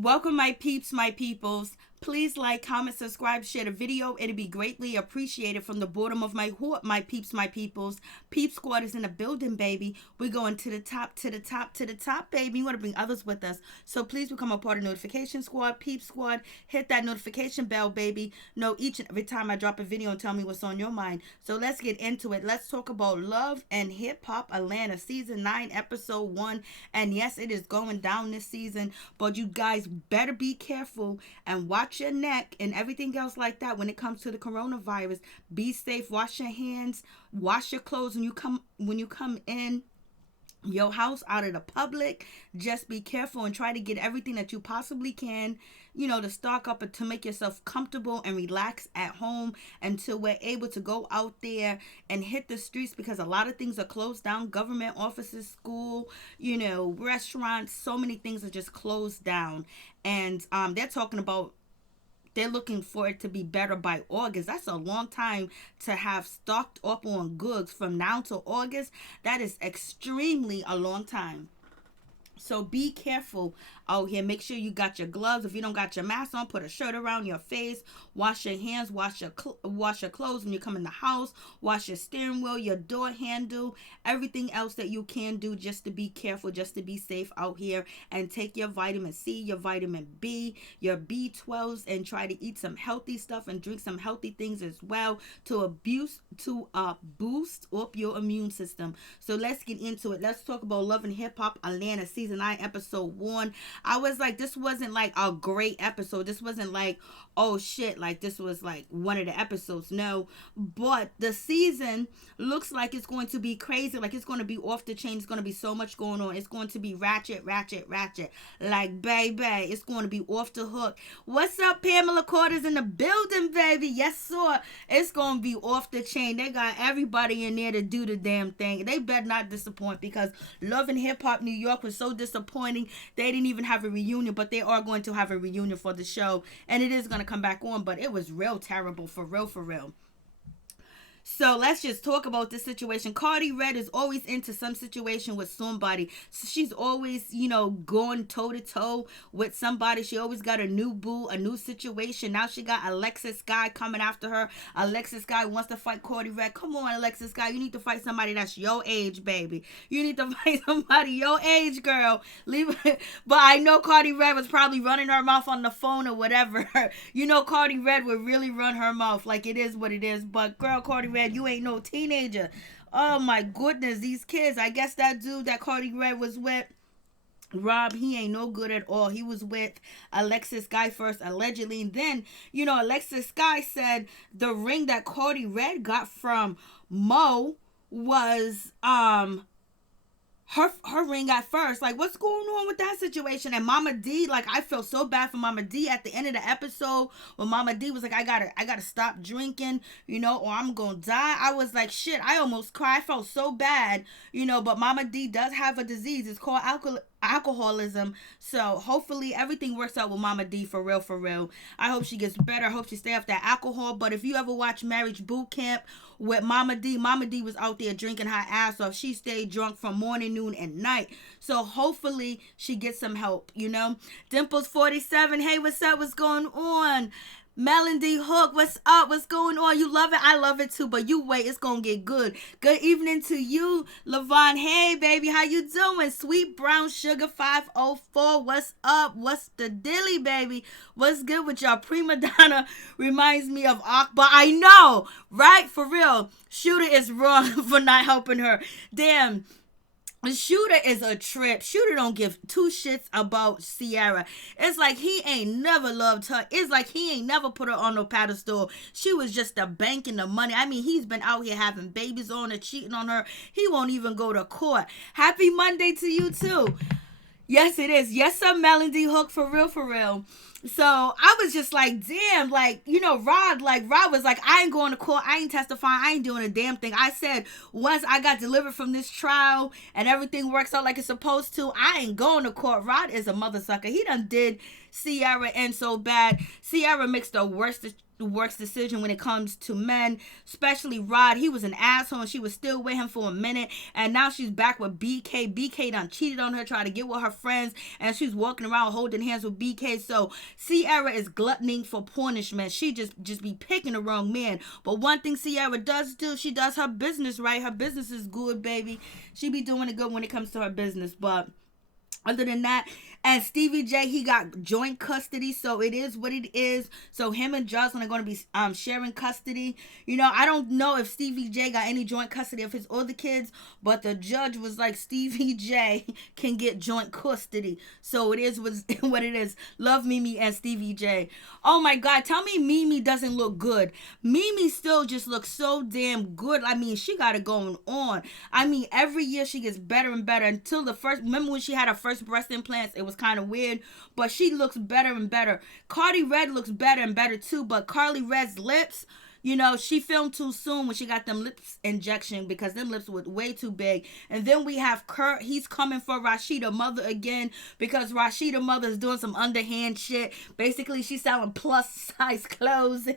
Welcome, my peeps, my peoples. Please like, comment, subscribe, share the video. It'd be greatly appreciated from the bottom of my heart, my peeps, my peoples. Peep Squad is in the building, baby. We're going to the top, to the top, to the top, baby. We want to bring others with us. So please become a part of Notification Squad, Peep Squad. Hit that notification bell, baby. Know each and every time I drop a video and tell me what's on your mind. So let's get into it. Let's talk about Love and Hip Hop Atlanta, Season 9, Episode 1. And yes, it is going down this season. But you guys better be careful and watch your neck and everything else like that when it comes to the coronavirus. Be safe, wash your hands, wash your clothes when you come in your house out of the public. Just be careful and try to get everything that you possibly can, to stock up and to make yourself comfortable and relax at home until we're able to go out there and hit the streets, because a lot of things are closed down. Government offices, school, restaurants, so many things are just closed down. And they're looking for it to be better by August. That's a long time to have stocked up on goods. From now to August, that is extremely a long time. So be careful out here. Make sure you got your gloves. If you don't got your mask on, put a shirt around your face. Wash your hands. Wash your clothes when you come in the house. Wash your steering wheel, your door handle, everything else that you can do just to be careful, just to be safe out here. And take your vitamin C, your vitamin B, your B12s, and try to eat some healthy stuff and drink some healthy things as well to boost up your immune system. So let's get into it. Let's talk about Love and Hip Hop Atlanta, Season 9, Episode 1. I was like, this wasn't like a great episode. This wasn't like, oh shit, like this was like one of the episodes. No, but the season looks like it's going to be crazy. Like it's going to be off the chain. It's going to be so much going on. It's going to be ratchet. Like, baby, it's going to be off the hook. What's up, Pamela Carter's in the building, baby? Yes, sir. It's going to be off the chain. They got everybody in there to do the damn thing. They better not disappoint, because Love and Hip Hop New York was so disappointing. They didn't even have a reunion, but they are going to have a reunion for the show, and it is going to come back on, but it was real terrible, for real. So let's just talk about this situation. Karlie Red is always into some situation with somebody. So she's always, going toe to toe with somebody. She always got a new boo, a new situation. Now she got Alexis Guy coming after her. Alexis Guy wants to fight Karlie Red. Come on, Alexis Guy. You need to fight somebody that's your age, baby. You need to fight somebody your age, girl. Leave it. But I know Karlie Red was probably running her mouth on the phone or whatever. Karlie Red would really run her mouth. Like, it is what it is. But girl, Karlie Red, you ain't no teenager. Oh my goodness, these kids. I guess that dude that Karlie Red was with, Rob, he ain't no good at all. He was with Alexis Guy first, allegedly. And then, Alexis Guy said the ring that Karlie Red got from Mo was her ring at first. Like, what's going on with that situation? And Momma Dee, like, I felt so bad for Momma Dee at the end of the episode when Momma Dee was like, I gotta stop drinking, or I'm gonna die. I was like, shit, I almost cried. I felt so bad, but Momma Dee does have a disease. It's called alcoholism. So hopefully everything works out with Momma Dee, for real. I hope she gets better. I hope she stay off that alcohol. But if you ever watch Marriage Boot Camp with Momma Dee was out there drinking her ass off. She stayed drunk from morning, noon, and night. So hopefully she gets some help, Dimples 47, hey, what's up? What's going on? Melody Hook, what's up? What's going on? You love it? I love it too, but you wait, it's gonna get good. Good evening to you, Lavon. Hey, baby, how you doing? Sweet Brown Sugar 504, what's up? What's the dilly, baby? What's good with y'all? Prima Donna reminds me of Akbar. I know, right? For real. Shooter is wrong for not helping her. Damn. Shooter is a trip. Shooter don't give two shits about Ciara. It's like he ain't never loved her. It's like he ain't never put her on no pedestal. She was just a bank in the money. I mean, he's been out here having babies on her, cheating on her. He won't even go to court. Happy Monday to you too. Yes, it is. Yes, sir, Melody Hook, for real. So I was just like, damn, like, Rod was like, I ain't going to court. I ain't testifying. I ain't doing a damn thing. I said, once I got delivered from this trial and everything works out like it's supposed to, I ain't going to court. Rod is a mother sucker. He done did Ciara in so bad. Ciara makes the worst works decision when it comes to men, especially Rod. He was an asshole and she was still with him for a minute, and now she's back with BK. BK done cheated on her, tried to get with her friends, and she's walking around holding hands with BK. So Ciara is gluttoning for punishment. She just be picking the wrong man. But one thing Ciara does do, she does her business right. Her business is good, baby. She be doing it good when it comes to her business. But other than that, and Stevie J, he got joint custody, so it is what it is. So him and Jocelyn are going to be sharing custody. You know, I don't know if Stevie J got any joint custody of his other kids, but the judge was like, Stevie J can get joint custody. So it is what it is. Love Mimi and Stevie J. Oh my God, tell me Mimi doesn't look good. Mimi still just looks so damn good. I mean, she got it going on. I mean, every year she gets better and better until remember when she had her first breast implants? It was kind of weird, but she looks better and better. Cardi Red looks better and better too, but Carly Red's lips, you know, she filmed too soon when she got them lips injection because them lips were way too big. And then we have Kirk. He's coming for Rasheeda mother again because Rasheeda mother is doing some underhand shit. Basically, she's selling plus size clothes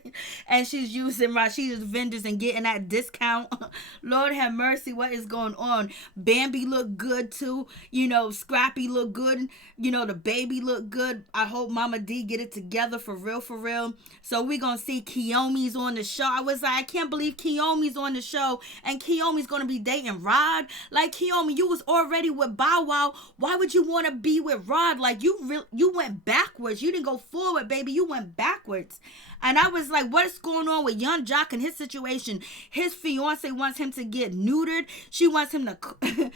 and she's using Rasheeda's vendors and getting that discount. Lord have mercy, what is going on? Bambi look good too. You know, Scrappy look good. You know, the baby look good. I hope Momma Dee get it together for real, for real. So we gonna see Kiyomi's on the show. I was like, I can't believe Kiyomi's on the show and Kiyomi's gonna be dating Rod. Like, Kiyomi, you was already with Bow Wow. Why would you want to be with Rod? Like, you went backwards. You didn't go forward, baby. You went backwards. And I was like, what's going on with Young Jock and his situation? His fiance wants him to get neutered. She wants him to...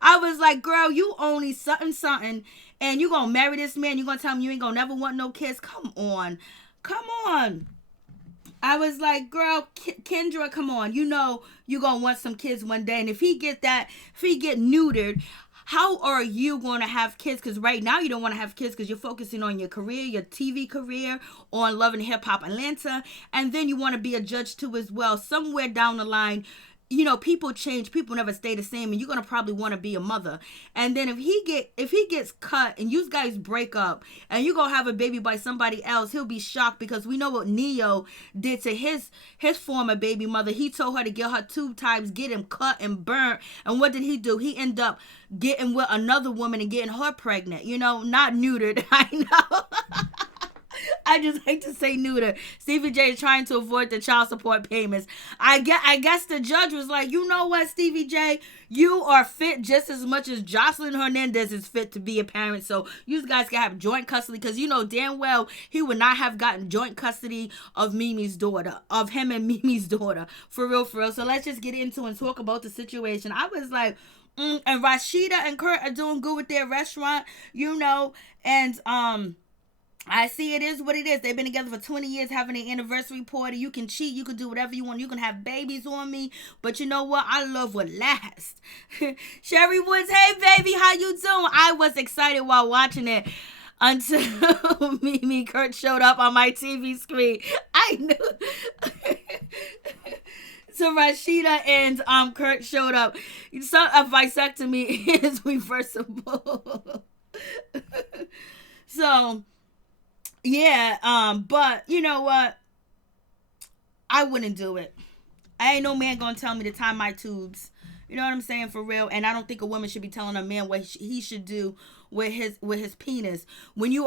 I was like, girl, you only something, and you gonna marry this man. You gonna tell him you ain't gonna never want no kids? Come on. Come on. I was like, girl, Kendra, come on. You know you gonna want some kids one day. And if he get neutered, how are you going to have kids? Because right now you don't want to have kids because you're focusing on your career, your TV career, on Love and Hip Hop Atlanta. And then you want to be a judge too as well. Somewhere down the line, you know, people change. People never stay the same. And you're going to probably want to be a mother. And then if he gets cut and you guys break up and you're going to have a baby by somebody else, he'll be shocked because we know what Neo did to his former baby mother. He told her to get her tube ties, get him cut and burnt. And what did he do? He ended up getting with another woman and getting her pregnant. You know, not neutered. I know. I just hate to say neuter. Stevie J is trying to avoid the child support payments. I guess the judge was like, you know what, Stevie J? You are fit just as much as Jocelyn Hernandez is fit to be a parent. So you guys can have joint custody because you know damn well he would not have gotten joint custody of Mimi's daughter, of him and Mimi's daughter. For real, for real. So let's just get into and talk about the situation. I was like, and Rasheeda and Kirk are doing good with their restaurant, you know, and I see it is what it is. They've been together for 20 years, having an anniversary party. You can cheat. You can do whatever you want. You can have babies on me. But you know what? I love what lasts. Sherry Woods, hey, baby. How you doing? I was excited while watching it until Mimi Kirk showed up on my TV screen. I knew. So Rasheeda and Kirk showed up. So a vasectomy is reversible. So... yeah, but you know what? I wouldn't do it. I ain't no man gonna tell me to tie my tubes. You know what I'm saying? For real. And I don't think a woman should be telling a man what he should do with his penis. When you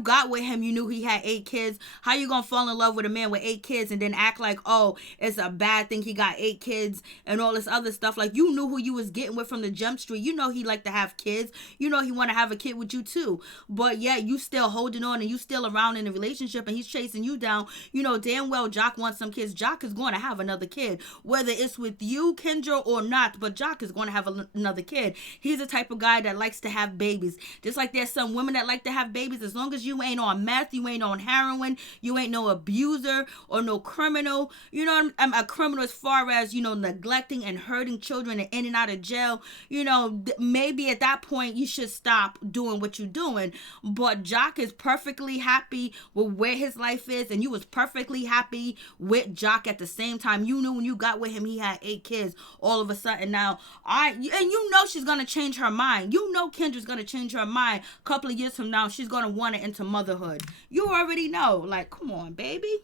got with him, you knew he had 8 kids. How you gonna fall in love with a man with 8 kids and then act like, oh, it's a bad thing he got 8 kids and all this other stuff? Like, you knew who you was getting with from the jump street. You know he liked to have kids. You know he want to have a kid with you too. But yeah, you still holding on and you still around in a relationship and he's chasing you down. You know damn well Jock wants some kids. Jock is going to have another kid. Whether it's with you, Kendra, or not, but Jock is going to have another kid. He's the type of guy that likes to have babies. Just like there's some women that like to have babies. As long as you ain't on meth, you ain't on heroin, you ain't no abuser or no criminal. You know, I'm a criminal as far as, you know, neglecting and hurting children and in and out of jail. You know, maybe at that point you should stop doing what you're doing. But Jock is perfectly happy with where his life is, and you was perfectly happy with Jock at the same time. You knew when you got with him he had 8 kids. All of a sudden now, and you know she's gonna change her mind. You know Kendra's gonna change change her mind. A couple of years from now, she's going to want it into motherhood. You already know. Like, come on, baby.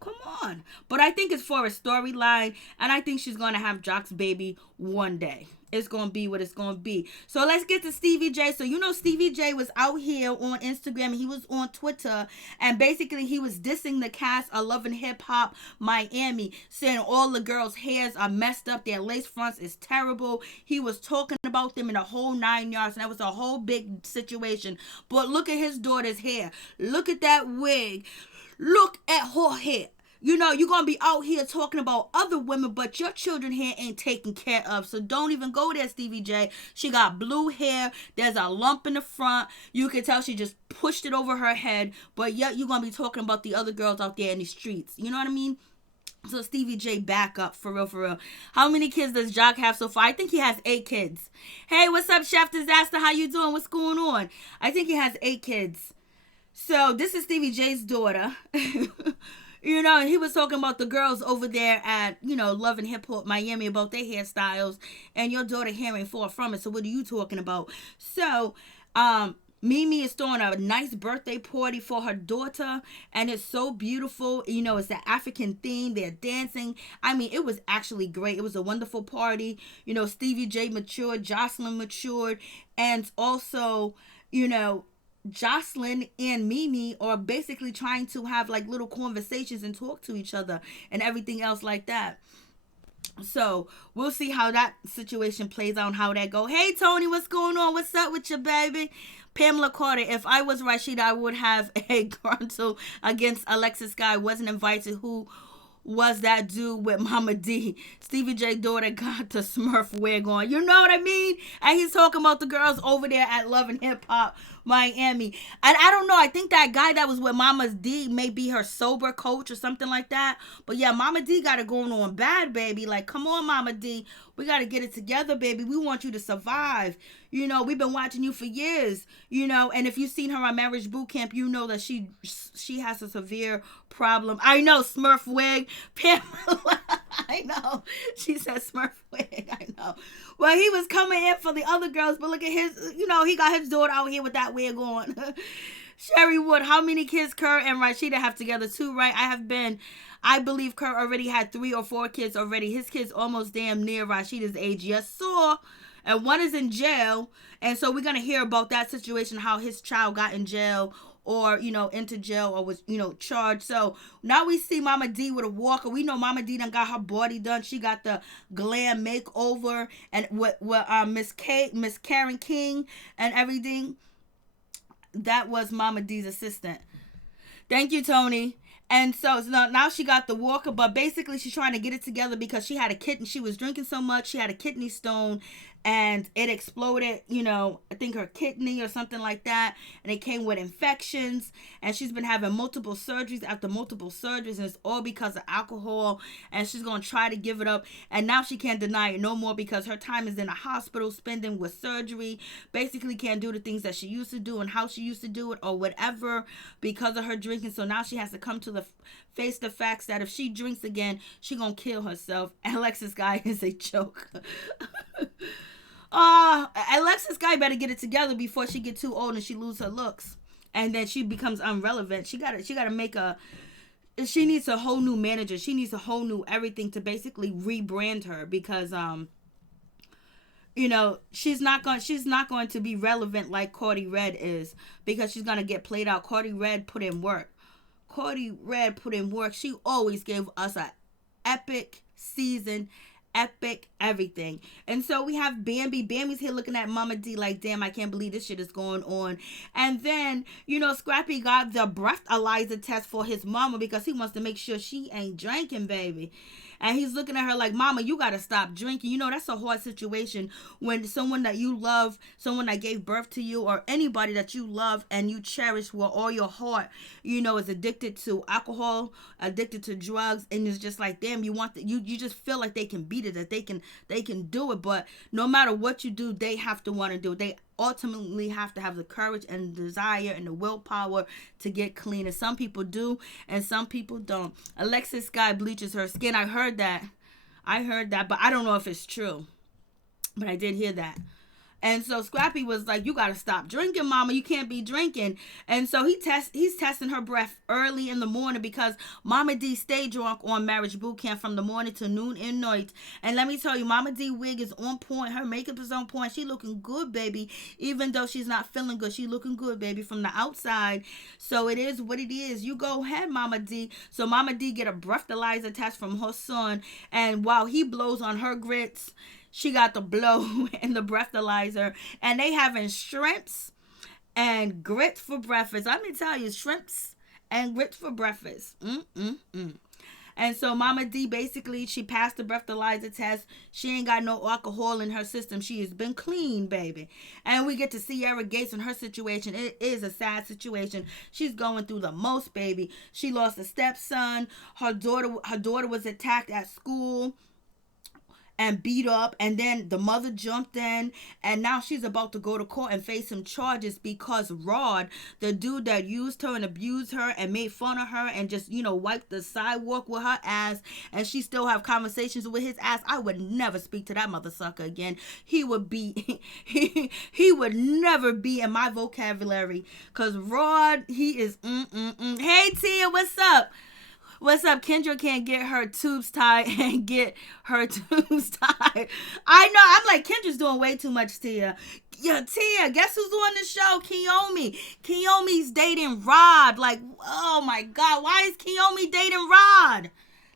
Come on. But I think it's for a storyline, and I think she's going to have Jock's baby one day. It's going to be what it's going to be. So let's get to Stevie J. So you know Stevie J was out here on Instagram. He was on Twitter. And basically he was dissing the cast of Love and Hip Hop Miami. Saying all the girls' hairs are messed up. Their lace fronts is terrible. He was talking about them in a whole 9 yards. And that was a whole big situation. But look at his daughter's hair. Look at that wig. Look at her hair. You know, you're going to be out here talking about other women, but your children here ain't taken care of. So don't even go there, Stevie J. She got blue hair. There's a lump in the front. You can tell she just pushed it over her head. But yet you're going to be talking about the other girls out there in the streets. You know what I mean? So Stevie J, back up, for real, for real. How many kids does Jock have so far? I think he has 8 kids. Hey, what's up, Chef Disaster? How you doing? What's going on? I think he has 8 kids. So this is Stevie J's daughter. You know, he was talking about the girls over there at, you know, Love and Hip Hop Miami about their hairstyles, and your daughter here ain't far from it. So what are you talking about? So, Mimi is throwing a nice birthday party for her daughter, and it's so beautiful. You know, it's the African theme. They're dancing. I mean, it was actually great. It was a wonderful party. You know, Stevie J matured, Jocelyn matured, and also, you know, Jocelyn and Mimi are basically trying to have like little conversations and talk to each other and everything else like that. So we'll see how that situation plays out and how that go. Hey Tony, what's going on? What's up with you, baby? Pamela Carter, if I was Rasheeda, I would have a gruntle against Alexis Guy. Wasn't invited. Who was that dude with Momma Dee? Stevie J daughter got the Smurf wig on. You know what I mean? And he's talking about the girls over there at Love and Hip Hop Miami. And I don't know. I think that guy that was with Momma Dee may be her sober coach or something like that. But yeah, Momma Dee got it going on bad, baby. Like, come on, Momma Dee. We got to get it together, baby. We want you to survive. You know, we've been watching you for years, you know, and if you've seen her on Marriage Boot Camp, you know that she has a severe problem. I know, Smurf wig. Pamela, I know. She said Smurf wig. I know. Well, he was coming in for the other girls, but look at his, you know, he got his daughter out here with that wig on. Sherry Wood, how many kids Kirk and Rasheeda have together? 2, right? I believe Kirk already had 3 or 4 kids already. His kids almost damn near Rasheeda's age. Yes, sir. And one is in jail. And so we're going to hear about that situation, how his child got in jail or, you know, into jail or was, you know, charged. So now we see Momma Dee with a walker. We know Momma Dee done got her body done. She got the glam makeover and with Miss Karen King and everything. That was Momma Dee's assistant. Thank you, Tony. And so now she got the walker, but basically she's trying to get it together because she had a kidney. She was drinking so much. She had a kidney stone and it exploded, you know, I think her kidney or something like that. And it came with infections and she's been having multiple surgeries after multiple surgeries. And it's all because of alcohol and she's going to try to give it up. And now she can't deny it no more because her time is in a hospital spending with surgery. Basically can't do the things that she used to do and how she used to do it or whatever because of her drinking. So now she has to come to face the facts that if she drinks again, she gonna kill herself. Alexis Guy is a joke. Alexis Guy better get it together before she get too old and she lose her looks and then she becomes irrelevant. She gotta make she needs a whole new manager. She needs a whole new everything to basically rebrand her because you know, she's not going to be relevant like Karlie Redd is because she's gonna get played out. Karlie Redd put in work. She always gave us an epic season, epic everything. And so we have Bambi. Bambi's here looking at Momma Dee like, damn, I can't believe this shit is going on. And then, you know, Scrappy got the breathalyzer test for his mama because he wants to make sure she ain't drinking, baby. And he's looking at her like, mama, you got to stop drinking. You know, that's a hard situation when someone that you love, someone that gave birth to you or anybody that you love and you cherish with all your heart, you know, is addicted to alcohol, addicted to drugs. And it's just like, damn, you just feel like they can beat it, that they can do it. But no matter what you do, they have to want to do it. They ultimately have to have the courage and the desire and the willpower to get clean. And some people do and some people don't. Alexis Guy bleaches her skin. I heard that, but I don't know if it's true. But I did hear that. And so Scrappy was like, you got to stop drinking, mama. You can't be drinking. And so he's testing her breath early in the morning because Momma Dee stayed drunk on marriage boot camp from the morning to noon and night. And let me tell you, Momma Dee wig is on point. Her makeup is on point. She looking good, baby. Even though she's not feeling good, she looking good, baby, from the outside. So it is what it is. You go ahead, Momma Dee. So Momma Dee get a breathalyzer test from her son. And while he blows on her grits, she got the blow in the breathalyzer. And they having shrimps and grits for breakfast. Let me tell you, shrimps and grits for breakfast. And so Momma Dee, basically, she passed the breathalyzer test. She ain't got no alcohol in her system. She has been clean, baby. And we get to see Sierra Gates in her situation. It is a sad situation. She's going through the most, baby. She lost a stepson. Her daughter was attacked at school and beat up, and then the mother jumped in, and now she's about to go to court and face some charges because Rod, the dude that used her and abused her and made fun of her and just, wiped the sidewalk with her ass, and she still have conversations with his ass. I would never speak to that mother sucker again. He would be he would never be in my vocabulary, because Rod, he is Hey Tia, what's up? What's up? Kendra can't get her tubes tied and get her tubes tied. I know. I'm like, Kendra's doing way too much, Tia. Yeah, Tia, guess who's on the show? Kiyomi. Kiyomi's dating Rod. Like, oh my God. Why is Kiyomi dating Rod?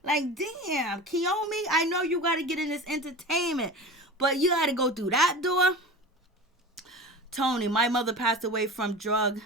Like, damn. Kiyomi, I know you got to get in this entertainment, but you got to go through that door. Tony, my mother passed away from drug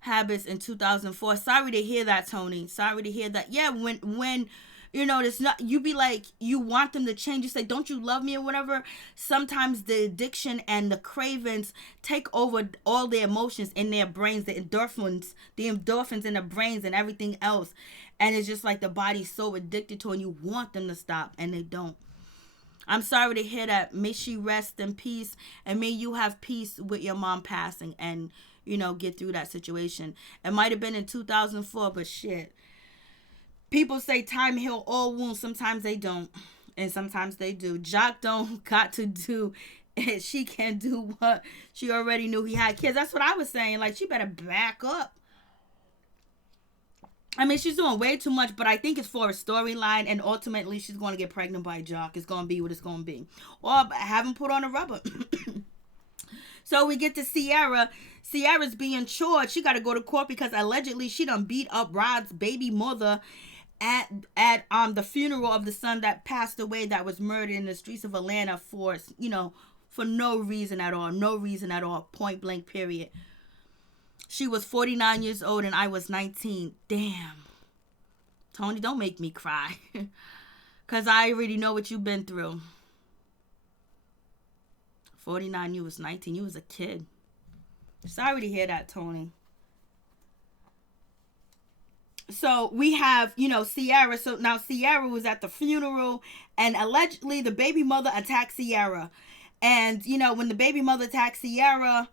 habits in 2004. Sorry to hear that, Tony. Sorry to hear that. Yeah, when it's not, you be like, you want them to change. You say, don't you love me or whatever. Sometimes the addiction and the cravings take over all the emotions in their brains, the endorphins in the brains and everything else. And it's just like the body's so addicted to it, and you want them to stop and they don't. I'm sorry to hear that. May she rest in peace, and may you have peace with your mom passing and get through that situation. It might have been in 2004, but shit. People say time heal all wounds. Sometimes they don't. And sometimes they do. Jock don't got to do it. She can't do what she already knew he had kids. That's what I was saying. Like, she better back up. I mean, she's doing way too much, but I think it's for a storyline, and ultimately she's going to get pregnant by Jock. It's going to be what it's going to be. Or have him put on a rubber. So we get to Sierra. Sierra's being charged. She got to go to court because allegedly she done beat up Rod's baby mother at the funeral of the son that passed away, that was murdered in the streets of Atlanta for no reason at all. No reason at all. Point blank, period. She was 49 years old and I was 19. Damn. Tony, don't make me cry. Because I already know what you've been through. 49, you was 19. You was a kid. Sorry to hear that, Tony. So we have, Sierra. So now Sierra was at the funeral, and allegedly the baby mother attacked Sierra. And, when the baby mother attacked Sierra,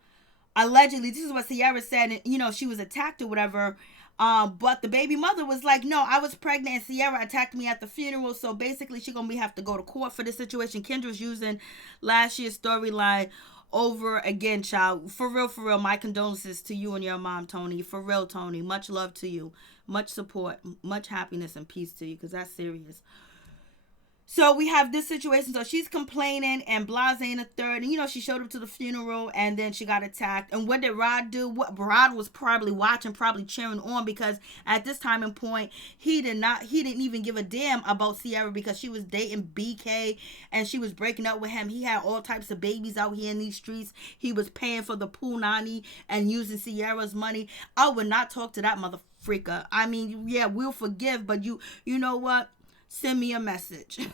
allegedly, this is what Sierra said, and, she was attacked or whatever. But the baby mother was like, no, I was pregnant and Sierra attacked me at the funeral. So basically she's going to have to go to court for this situation. Kendra's using last year's storyline over again, child. For real, my condolences to you and your mom, Tony. For real, Tony. Much love to you. Much support. Much happiness and peace to you, because that's serious. So we have this situation. So she's complaining and blasé in the third. And, she showed up to the funeral and then she got attacked. And what did Rod do? Rod was probably watching, probably cheering on, because at this time and point, he didn't even give a damn about Sierra because she was dating BK and she was breaking up with him. He had all types of babies out here in these streets. He was paying for the pool nanny and using Sierra's money. I would not talk to that mother freaker. I mean, yeah, we'll forgive, but you know what? Send me a message.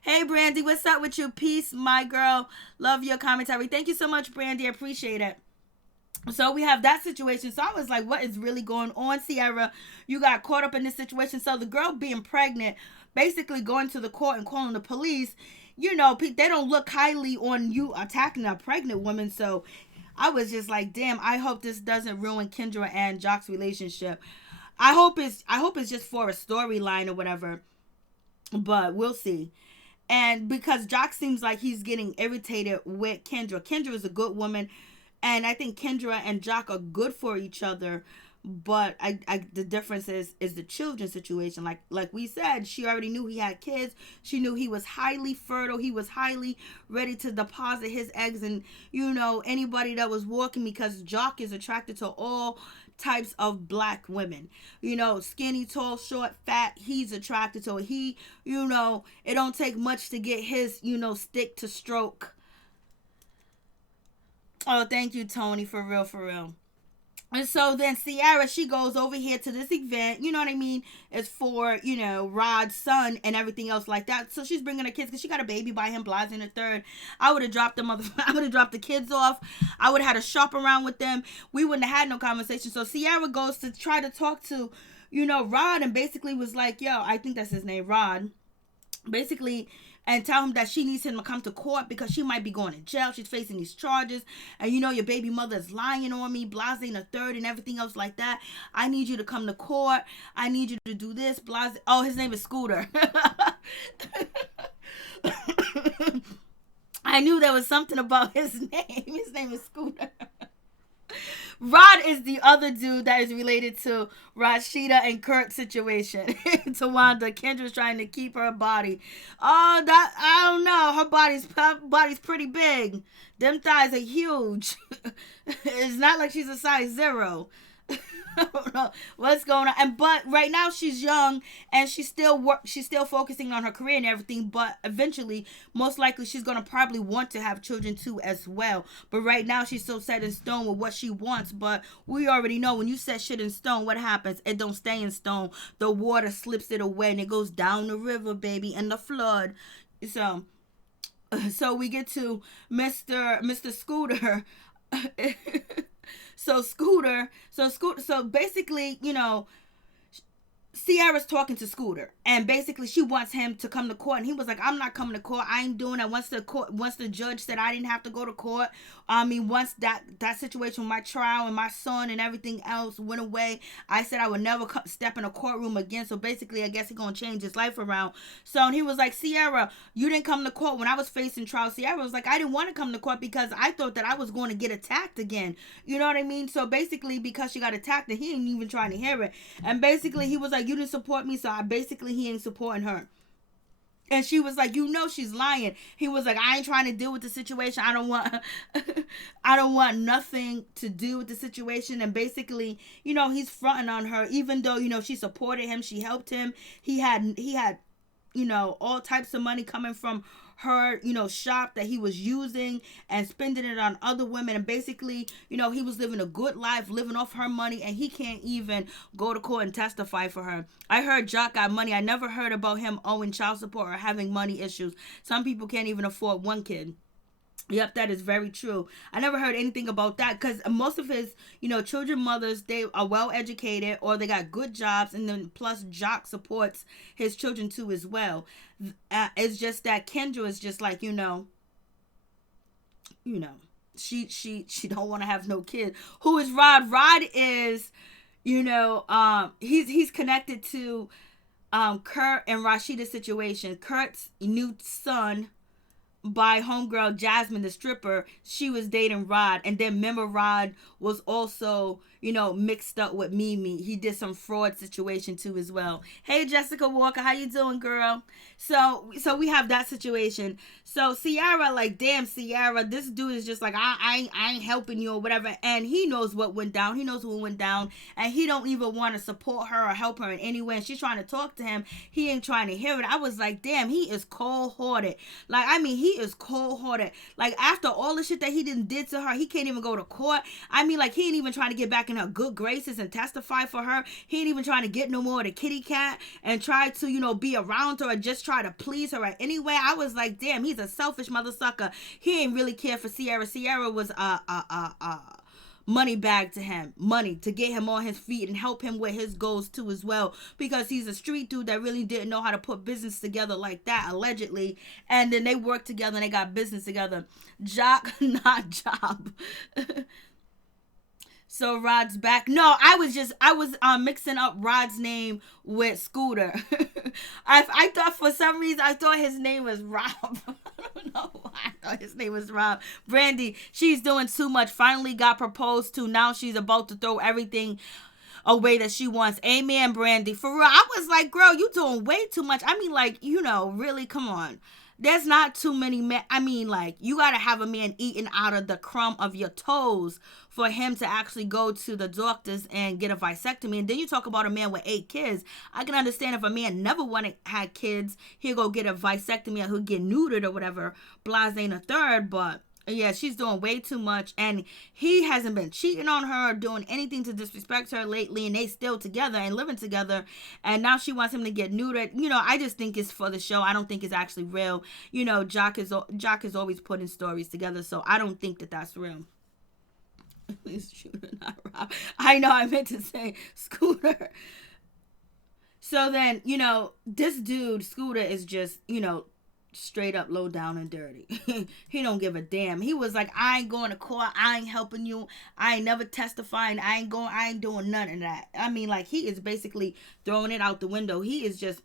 Hey, Brandy, what's up with you? Peace, my girl. Love your commentary. Thank you so much, Brandy. I appreciate it. So we have that situation. So I was like, what is really going on, Sierra? You got caught up in this situation. So the girl being pregnant, basically going to the court and calling the police, they don't look highly on you attacking a pregnant woman. So I was just like, damn, I hope this doesn't ruin Kendra and Jock's relationship. I hope it's just for a storyline or whatever. But we'll see. And because Jock seems like he's getting irritated with Kendra. Kendra is a good woman, and I think Kendra and Jock are good for each other. But the difference is the children situation. Like we said, she already knew he had kids. She knew he was highly fertile. He was highly ready to deposit his eggs, and anybody that was walking, because Jock is attracted to all types of black women. Skinny, tall, short, fat. He's attracted to it. It don't take much to get his stick to stroke. Oh, thank you, Tony. For real, for real. And so then Ciara, she goes over here to this event, you know what I mean? It's for, Rod's son and everything else like that. So she's bringing her kids because she got a baby by him, Blas in the third. I would have dropped I would have dropped the kids off. I would have had to shop around with them. We wouldn't have had no conversation. So Ciara goes to try to talk to, Rod, and basically was like, yo, I think that's his name, Rod. Basically, and tell him that she needs him to come to court because she might be going to jail. She's facing these charges. And your baby mother is lying on me, Blase in the third and everything else like that. I need you to come to court. I need you to do this, Blase. Oh, his name is Scooter. I knew there was something about his name. His name is Scooter. Rod is the other dude that is related to Rasheeda and Kirk situation. To Wanda, Kendra's trying to keep her body. Oh, that I don't know. Her body's pretty big. Them thighs are huge. It's not like she's a size 0. I don't know what's going on. But right now she's young and she's still focusing on her career and everything. But eventually, most likely, she's gonna probably want to have children too as well. But right now, she's so set in stone with what she wants. But we already know when you set shit in stone, what happens? It don't stay in stone. The water slips it away and it goes down the river, baby, and the flood. So we get to Mr. Scooter. So basically, Ciara's talking to Scooter, and basically she wants him to come to court, and he was like, I'm not coming to court. I ain't doing that. Once the judge said I didn't have to go to court, once that situation with my trial and my son and everything else went away, I said I would never step in a courtroom again. So basically, I guess he's gonna change his life around. So and he was like, Ciara, you didn't come to court when I was facing trial. Ciara was like, I didn't want to come to court because I thought that I was going to get attacked again. You know what I mean? So basically, because she got attacked, and he ain't even trying to hear it. And basically, he was like, you didn't support me, so he ain't supporting her. And she was like, she's lying. He was like, I ain't trying to deal with the situation. I don't want nothing to do with the situation. And basically, he's fronting on her, even though, she supported him. She helped him. He had, all types of money coming from her, shop that he was using and spending it on other women. And basically, he was living a good life, living off her money, and he can't even go to court and testify for her. I heard Jock got money. I never heard about him owing child support or having money issues. Some people can't even afford one kid. Yep, that is very true. I never heard anything about that because most of his, children mothers, they are well educated or they got good jobs, and then plus Jock supports his children too as well. It's just that Kendra is just like, she don't want to have no kid. Who is Rod? Rod is, he's connected to Kurt and Rasheeda's situation. Kurt's new son by homegirl Jasmine, the stripper, she was dating Rod, and then remember Rod was also mixed up with Mimi. He did some fraud situation too as well. Hey Jessica Walker, how you doing, girl? So we have that situation. So Ciara, like, damn, Ciara, this dude is just like, I ain't helping you or whatever. And he knows what went down. He knows what went down, and he don't even want to support her or help her in any way. And she's trying to talk to him. He ain't trying to hear it. I was like, damn, he is cold-hearted. Like, I mean, he is cold-hearted. Like, after all the shit that he did to her, he can't even go to court. I mean, like, he ain't even trying to get back in her good graces and testify for her. He ain't even trying to get no more of the kitty cat and try to, be around her or just try to please her anyway. I was like, damn, he's a selfish mother sucker. He ain't really care for Ciara. Ciara was money bag to him, money to get him on his feet and help him with his goals too as well, because he's a street dude that really didn't know how to put business together like that, allegedly. And then they worked together and they got business together. Jock, not job. So Rod's back. No, I was mixing up Rod's name with Scooter. I thought for some reason I thought his name was Rob. I don't know why I thought his name was Rob. Brandy, she's doing too much. Finally got proposed to. Now she's about to throw everything away that she wants. Amen, Brandy. For real, I was like, girl, you doing way too much. I mean, like, really, come on. There's not too many men. I mean, like, you got to have a man eating out of the crumb of your toes for him to actually go to the doctors and get a vasectomy. And then you talk about a man with 8 kids. I can understand if a man never had kids, he'll go get a vasectomy or he'll get neutered or whatever, blase and a third, but yeah, she's doing way too much, and he hasn't been cheating on her or doing anything to disrespect her lately, and they still together and living together, and now she wants him to get neutered. I just think it's for the show. I don't think it's actually real. Jock is always putting stories together, so I don't think that that's real. It's Shooter, not Rob. I know, I meant to say Scooter. So then, this dude, Scooter, is just, straight up low down and dirty. He don't give a damn. He was like, I ain't going to court, I ain't helping you, I ain't never testifying, I ain't doing none of that. I mean, like, he is basically throwing it out the window. He is just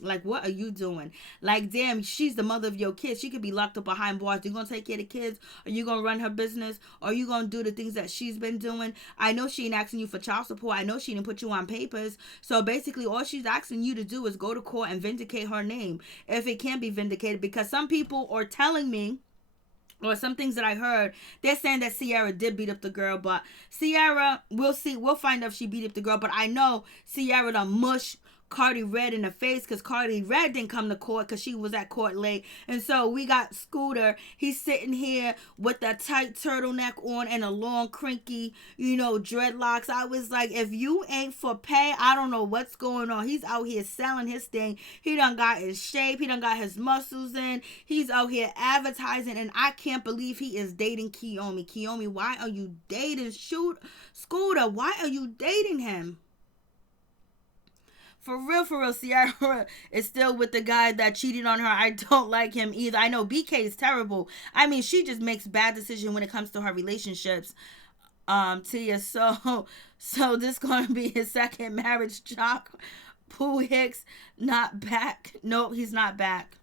like, what are you doing? Like, damn, she's the mother of your kids. She could be locked up behind bars. You gonna take care of the kids? Are you gonna run her business? Are you gonna do the things that she's been doing? I know she ain't asking you for child support. I know she didn't put you on papers. So basically all she's asking you to do is go to court and vindicate her name, if it can be vindicated, because some people are telling me, or some things that I heard, they're saying that Ciara did beat up the girl, but Ciara, we'll find out if she beat up the girl, but I know Ciara done mush Karlie red in the face, because Karlie red didn't come to court because she was at court late. And so we got Scooter. He's sitting here with a tight turtleneck on and a long crinky, dreadlocks. I was like, if you ain't for pay, I don't know what's going on. He's out here selling his thing. He done got his shape. He done got his muscles in. He's out here advertising, and I can't believe he is dating Kiyomi. Kiyomi, why are you dating Scooter? Why are you dating him? For real, Ciara is still with the guy that cheated on her. I don't like him either. I know BK is terrible. I mean, she just makes bad decisions when it comes to her relationships. Tia, so this gonna be his second marriage. Jock Pooh Hicks not back. Nope, he's not back.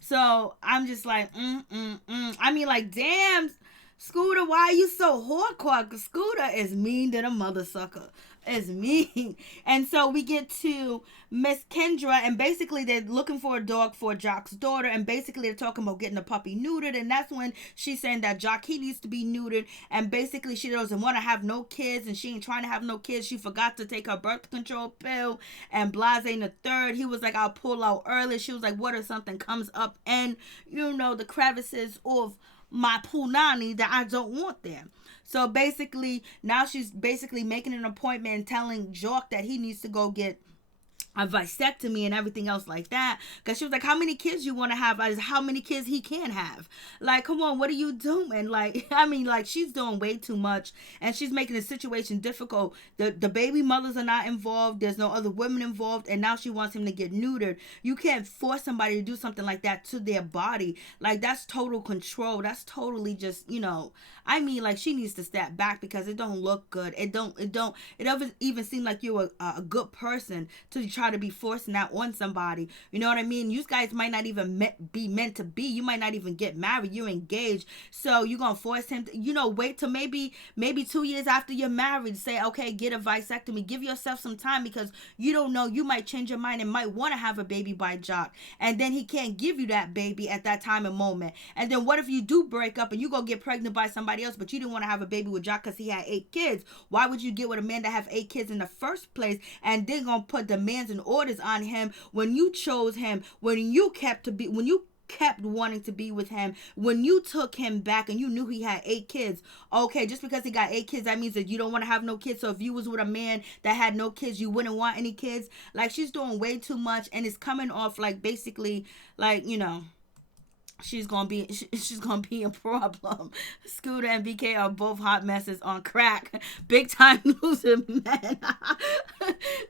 So I'm just like, I mean, like, damn, Scooter, why are you so hardcore? Scooter is mean to the mother sucker. Is mean. And so we get to Miss Kendra, and basically they're looking for a dog for Jock's daughter, and basically they're talking about getting the puppy neutered, and that's when she's saying that Jock, he needs to be neutered, and basically she doesn't want to have no kids, and she ain't trying to have no kids. She forgot to take her birth control pill, and blase in the third. He was like, I'll pull out early. She was like, what if something comes up and the crevices of my punani that I don't want there? So basically, now she's basically making an appointment and telling Jock that he needs to go get a vasectomy and everything else like that, because she was like, how many kids you want to have? How many kids he can have? Like, come on, what are you doing? Like, I mean, like, she's doing way too much, and she's making the situation difficult. The baby mothers are not involved. There's no other women involved, and now she wants him to get neutered. You can't force somebody to do something like that to their body. Like, that's total control. That's totally just, I mean, like, she needs to step back, because it don't look good. It doesn't even seem like you're a good person to try to be forcing that on somebody. You know what I mean? You guys might not even be meant to be. You might not even get married. You're engaged. So you're going to force him to, wait till maybe 2 years after you're married. Say, okay, get a vasectomy. Give yourself some time, because you don't know. You might change your mind and might want to have a baby by Jock. And then he can't give you that baby at that time and moment. And then what if you do break up and you go get pregnant by somebody else, but you didn't want to have a baby with Jock because he had 8 kids? Why would you get with a man that have 8 kids in the first place, and then going to put demands and orders on him when you chose him, when you kept wanting to be with him, when you took him back and you knew he had 8 kids? Okay, just because he got 8 kids, that means that you don't want to have no kids. So if you was with a man that had no kids, you wouldn't want any kids? Like, she's doing way too much, and it's coming off like, basically, like, she's gonna be a problem. Scooter and BK are both hot messes on crack. Big time loser men.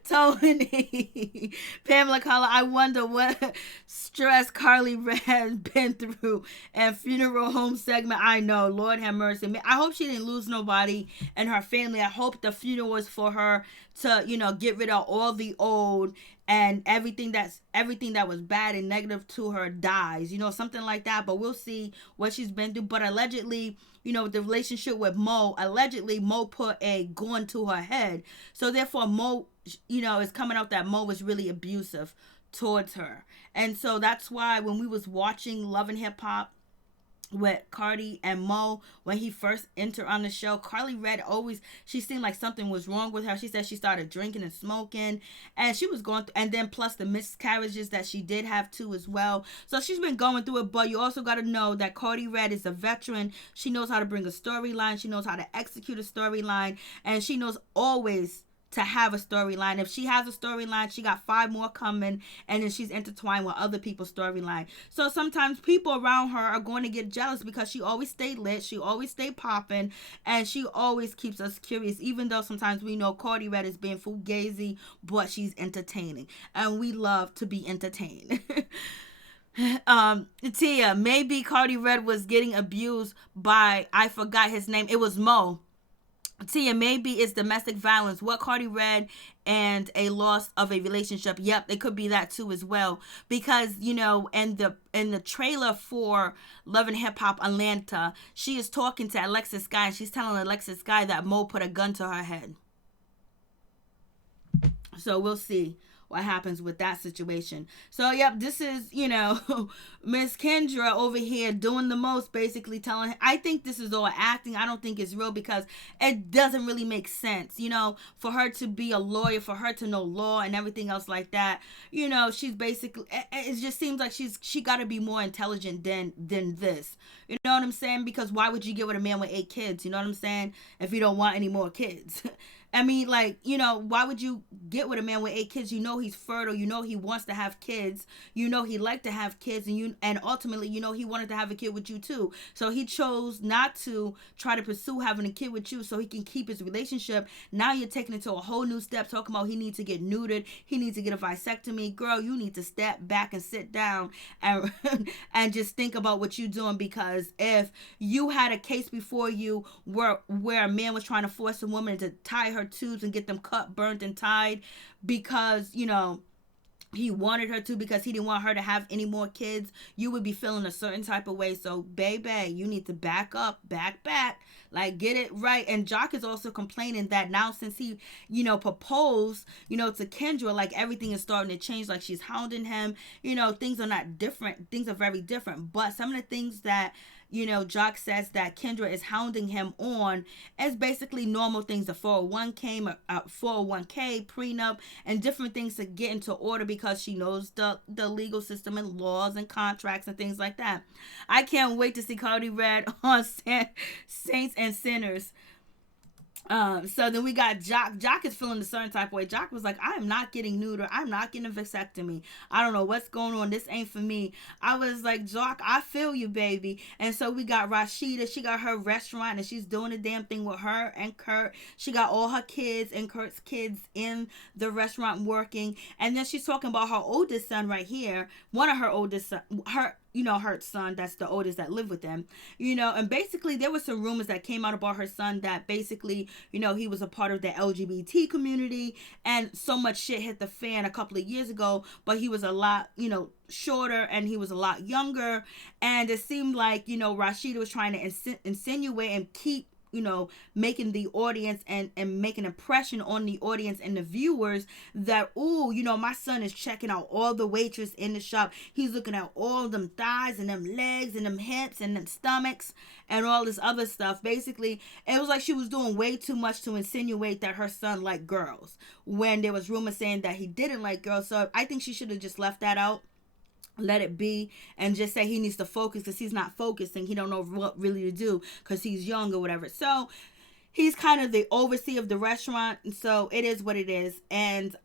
Tony, Pamela Collar, I wonder what stress Karlie has been through. And funeral home segment, I know, Lord have mercy. I hope she didn't lose nobody in her family. I hope the funeral was for her to, get rid of all the old, and everything that was bad and negative to her dies, something like that. But we'll see what she's been through. But allegedly, the relationship with Mo, allegedly Mo put a gun to her head. So therefore Mo, is coming out that Mo was really abusive towards her. And so that's why when we was watching Love and Hip Hop with Karlie and Mo, when he first entered on the show, Karlie Redd she seemed like something was wrong with her. She said she started drinking and smoking, and she was going through, and then plus the miscarriages that she did have too as well. So she's been going through it. But you also got to know that Karlie Redd is a veteran. She knows how to bring a storyline. She knows how to execute a storyline, and she knows always to have a storyline. If she has a storyline, she got 5 more coming, and then she's intertwined with other people's storyline. So sometimes people around her are going to get jealous because she always stayed lit, she always stayed popping, and she always keeps us curious, even though sometimes we know Karlie Redd is being fugazi, but she's entertaining, and we love to be entertained. Tia, maybe Karlie Redd was getting abused by, I forgot his name, it was Mo. Tia, maybe it's domestic violence. What Karlie Redd and a loss of a relationship. Yep, it could be that too as well. Because, in the trailer for Love and Hip Hop Atlanta, she is talking to Alexis Sky, and she's telling Alexis Sky that Mo put a gun to her head. So we'll see what happens with that situation. So, yep, this is, Miss Kendra over here doing the most, basically telling, I think this is all acting. I don't think it's real, because it doesn't really make sense, for her to be a lawyer, for her to know law and everything else like that. She's basically, it just seems like she got to be more intelligent than this. You know what I'm saying? Because why would you get with a man with 8 kids? You know what I'm saying? If you don't want any more kids. I mean, why would you get with a man with 8 kids? He's fertile. He wants to have kids. He liked to have kids. And ultimately, he wanted to have a kid with you too. So he chose not to try to pursue having a kid with you so he can keep his relationship. Now you're taking it to a whole new step, talking about he needs to get neutered. He needs to get a vasectomy. Girl, you need to step back and sit down and, and just think about what you're doing. Because if you had a case before you where a man was trying to force a woman to tie her tubes and get them cut, burnt, and tied because he wanted her to, because he didn't want her to have any more kids, you would be feeling a certain type of way. So baby, you need to back up, back, get it right. And Jock is also complaining that now since he proposed to Kendra, everything is starting to change, she's hounding him. Things are not different, things are very different, but some of the things that Jock says that Kendra is hounding him on is basically normal things, the 401k, 401k, prenup, and different things to get into order, because she knows the legal system and laws and contracts and things like that. I can't wait to see Karlie Redd on Saints and Sinners. So then we got Jock. Jock is feeling a certain type of way. Jock was like, I am not getting neutered. I'm not getting a vasectomy. I don't know what's going on. This ain't for me. I was like, Jock, I feel you, baby. And so we got Rasheeda. She got her restaurant, and she's doing the damn thing with her and Kirk. She got all her kids and Kirk's kids in the restaurant working. And then she's talking about her oldest son right here. One of her oldest son, her son, that's the oldest that lived with them, and basically there was some rumors that came out about her son that basically, he was a part of the LGBT community, and so much shit hit the fan a couple of years ago, but he was a lot, shorter, and he was a lot younger, and it seemed like, Rasheeda was trying to insinuate and keep making the audience and make an impression on the audience and the viewers that, my son is checking out all the waitress in the shop. He's looking at all them thighs and them legs and them hips and them stomachs and all this other stuff. Basically, it was like she was doing way too much to insinuate that her son liked girls, when there was rumors saying that he didn't like girls. So I think she should have just left that out, let it be, and just say he needs to focus, because he's not focusing. He don't know what really to do because he's young or whatever. So he's kind of the overseer of the restaurant, and so it is what it is. And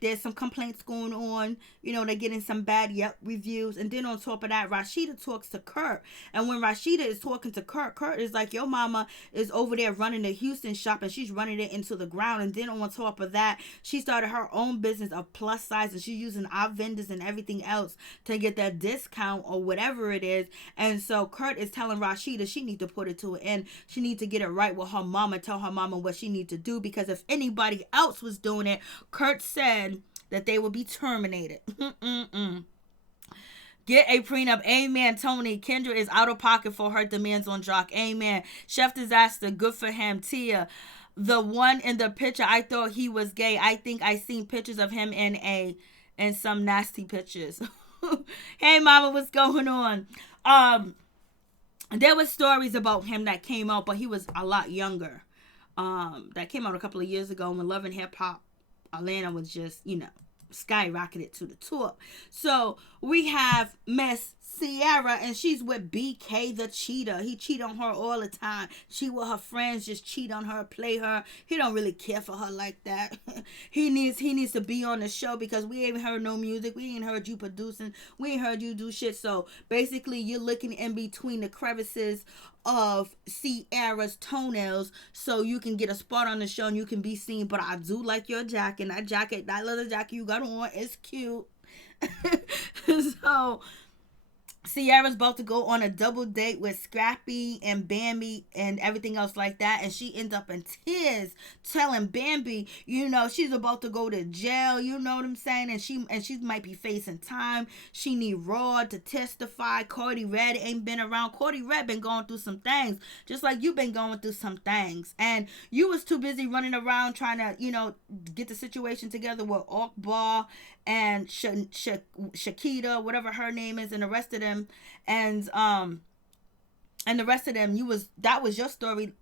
there's some complaints going on. They're getting some bad reviews. And then on top of that, Rasheeda talks to Kirk. And when Rasheeda is talking to Kirk, Kirk is like, your mama is over there running the Houston shop and she's running it into the ground. And then on top of that, she started her own business of plus size and she's using our vendors and everything else to get that discount or whatever it is. And so Kurt is telling Rasheeda she need to put it to an end. She need to get it right with her mama, tell her mama what she need to do, because if anybody else was doing it, Kurt said that they would be terminated. Get a prenup. Amen, Tony. Kendra is out of pocket for her demands on Jock. Amen. Chef Disaster. Good for him. Tia. The one in the picture, I thought he was gay. I think I seen pictures of him in some nasty pictures. Hey, mama, what's going on? There were stories about him that came out, but he was a lot younger. That came out a couple of years ago when Love and Hip Hop Atlanta was just, skyrocketed to the top. So we have Miss Sierra, and she's with BK the cheater. He cheat on her all the time. She with her friends just cheat on her, play her. He don't really care for her like that. he needs to be on the show because we ain't heard no music. We ain't heard you producing. We ain't heard you do shit. So basically you're looking in between the crevices of Sierra's toenails so you can get a spot on the show and you can be seen. But I do like your jacket. That leather jacket you got on is cute. So Sierra's about to go on a double date with Scrappy and Bambi and everything else like that, and she ends up in tears telling Bambi, she's about to go to jail, you know what I'm saying, and she might be facing time. She need Rod to testify. Cardi Red ain't been around. Cardi Red been going through some things, just like you've been going through some things, and you was too busy running around trying to, get the situation together with Akbar and Shakita, whatever her name is, and the rest of them, and the rest of them, that was your story,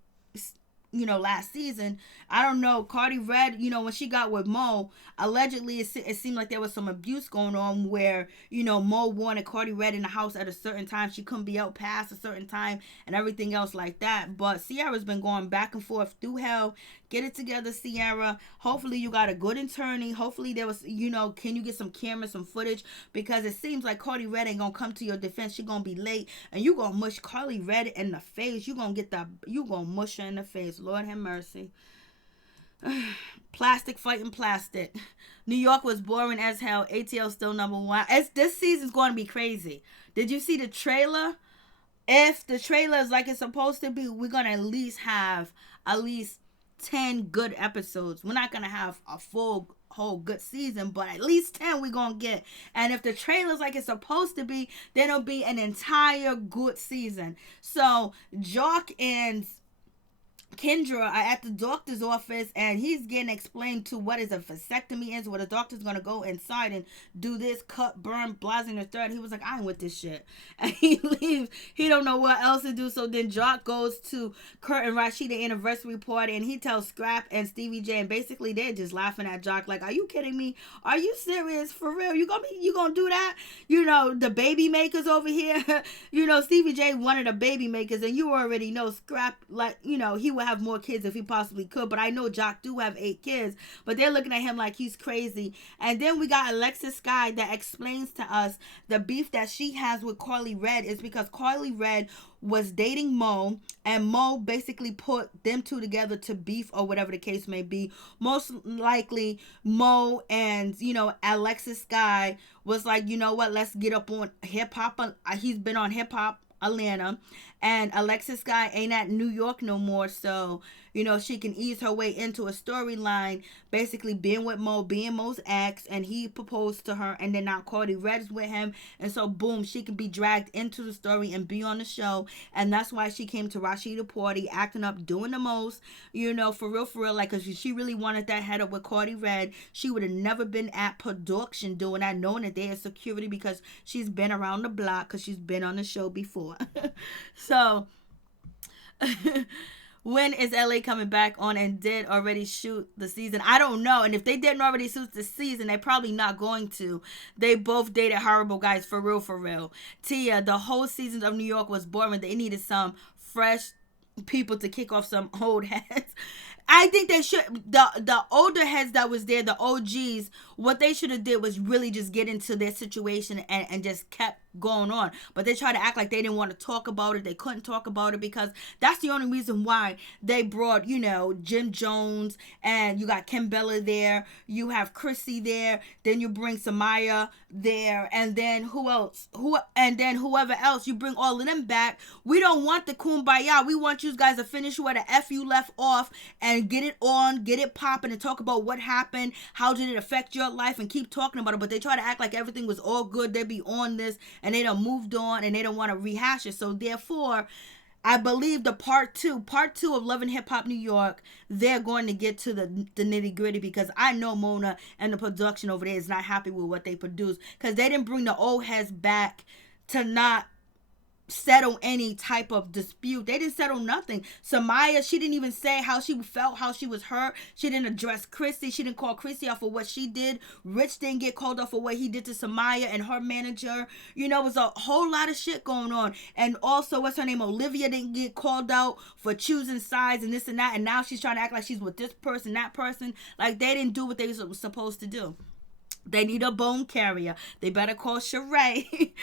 last season. I don't know, Cardi Red, when she got with Mo, allegedly it seemed like there was some abuse going on where, Mo wanted Cardi Red in the house at a certain time. She couldn't be out past a certain time and everything else like that. But Sierra's been going back and forth through hell. Get it together, Sierra. Hopefully you got a good attorney. Hopefully there was, can you get some cameras, some footage? Because it seems like Cardi Red ain't gonna come to your defense. She gonna be late and you gonna mush Cardi Red in the face. You gonna mush her in the face. Lord have mercy. Plastic fighting plastic. New York was boring as hell. ATL still number one. This season's going to be crazy. Did you see the trailer? If the trailer is like it's supposed to be, we're going to at least have 10 good episodes. We're not going to have a full whole good season, but at least 10 we're going to get. And if the trailer's like it's supposed to be, then it'll be an entire good season. So Jock and Kendra are at the doctor's office and he's getting explained to what is a vasectomy is, where the doctor's gonna go inside and do this, cut, burn, blasting the third. He was like, I ain't with this shit. And he leaves. He don't know what else to do. So then Jock goes to Kurt and Rasheeda anniversary party and he tells Scrap and Stevie J, and basically they're just laughing at Jock like, are you kidding me? Are you serious? For real? You gonna do that? The baby makers over here. Stevie J one of the baby makers, and you already know Scrap, like, he would have more kids if he possibly could, but I know Jock do have 8 kids, but they're looking at him like he's crazy. And then we got Alexis Sky that explains to us the beef that she has with Karlie Red is because Karlie Red was dating Mo, and Mo basically put them two together to beef or whatever the case may be. Most likely Mo and Alexis Sky was like, you know what, let's get up on hip hop. He's been on hip hop Atlanta, and Alexis Sky ain't at New York no more, so she can ease her way into a storyline, basically being with Mo, being Mo's ex, and he proposed to her, and then now Cardi Red's with him, and so boom, she can be dragged into the story and be on the show. And that's why she came to Rasheeda party acting up, doing the most, for real, like, cause she really wanted that head up with Cardi Red. She would have never been at production doing that, knowing that they had security, because she's been around the block, cause she's been on the show before. So when is LA coming back on, and did already shoot the season? I don't know. And if they didn't already shoot the season, they're probably not going to. They both dated horrible guys, for real. Tia, the whole season of New York was boring. They needed some fresh people to kick off some old heads. I think they should, the older heads that was there, the OGs, what they should have did was really just get into their situation and just kept going on. But they tried to act like they didn't want to talk about it. They couldn't talk about it because that's the only reason why they brought, Jim Jones, and you got Kim Bella there. You have Chrissy there. Then you bring Samaya there, and then who else? Whoever else, you bring all of them back. We don't want the kumbaya. We want you guys to finish where the F you left off and get it on, get it popping, and talk about what happened, how did it affect your life, and keep talking about it. But they try to act like everything was all good. They be on this, and they done moved on, and they don't want to rehash it. So therefore, I believe the part two of Love and Hip Hop New York, they're going to get to the nitty gritty, because I know Mona and the production over there is not happy with what they produced, because they didn't bring the old heads back to not settle any type of dispute. They didn't settle nothing. Samaya, she didn't even say how she felt, how she was hurt. She didn't address Chrissy. She didn't call Chrissy out for what she did. Rich didn't get called out for what he did to Samaya and her manager. It was a whole lot of shit going on. And also, what's her name? Olivia didn't get called out for choosing sides and this and that. And now she's trying to act like she's with this person, that person. Like, they didn't do what they were supposed to do. They need a bone carrier. They better call Sheree.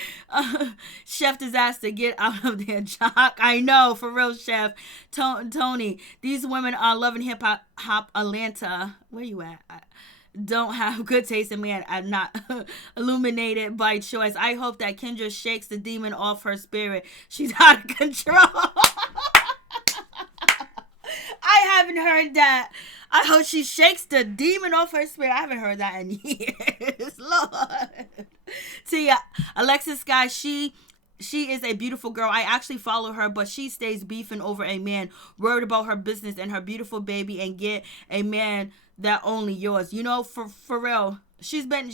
Chef Disaster, get out of there, Jock. I know, for real, Chef. Tony, these women are loving hip hop Atlanta. Where you at? Don't have good taste in man. I'm not illuminated by choice. I hope that Kendra shakes the demon off her spirit. She's out of control. I haven't heard that. I hope she shakes the demon off her spirit. I haven't heard that in years. Lord. Tia, Alexis Sky, she is a beautiful girl. I actually follow her, but she stays beefing over a man, worried about her business and her beautiful baby, and get a man that only yours. For real. She's been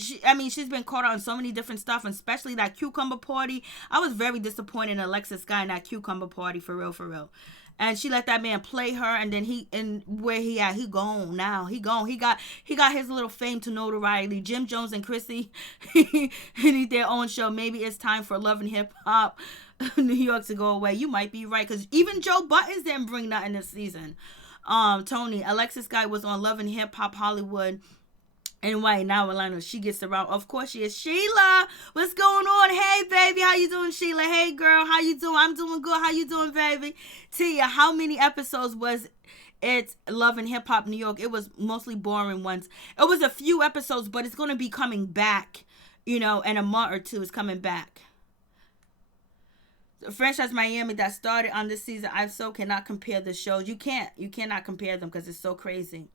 caught on so many different stuff, and especially that cucumber party. I was very disappointed in Alexis Sky in that cucumber party, for real. And she let that man play her, and then where he at? He gone now. He gone. He got his little fame to notoriety. Jim Jones and Chrissy need their own show. Maybe it's time for Love and Hip Hop New York to go away. You might be right, because even Joe Buttons didn't bring nothing this season. Tony, Alexis Guy was on Love and Hip Hop Hollywood. Anyway, now Atlanta, she gets around. Of course she is. Sheila, what's going on? Hey, baby, how you doing, Sheila? Hey, girl, how you doing? I'm doing good. How you doing, baby? Tia, how many episodes was it Love and Hip Hop New York? It was mostly boring ones. It was a few episodes, but it's going to be coming back, in a month or two. It's coming back. The franchise Miami that started on this season, I so cannot compare the shows. You cannot compare them because it's so crazy.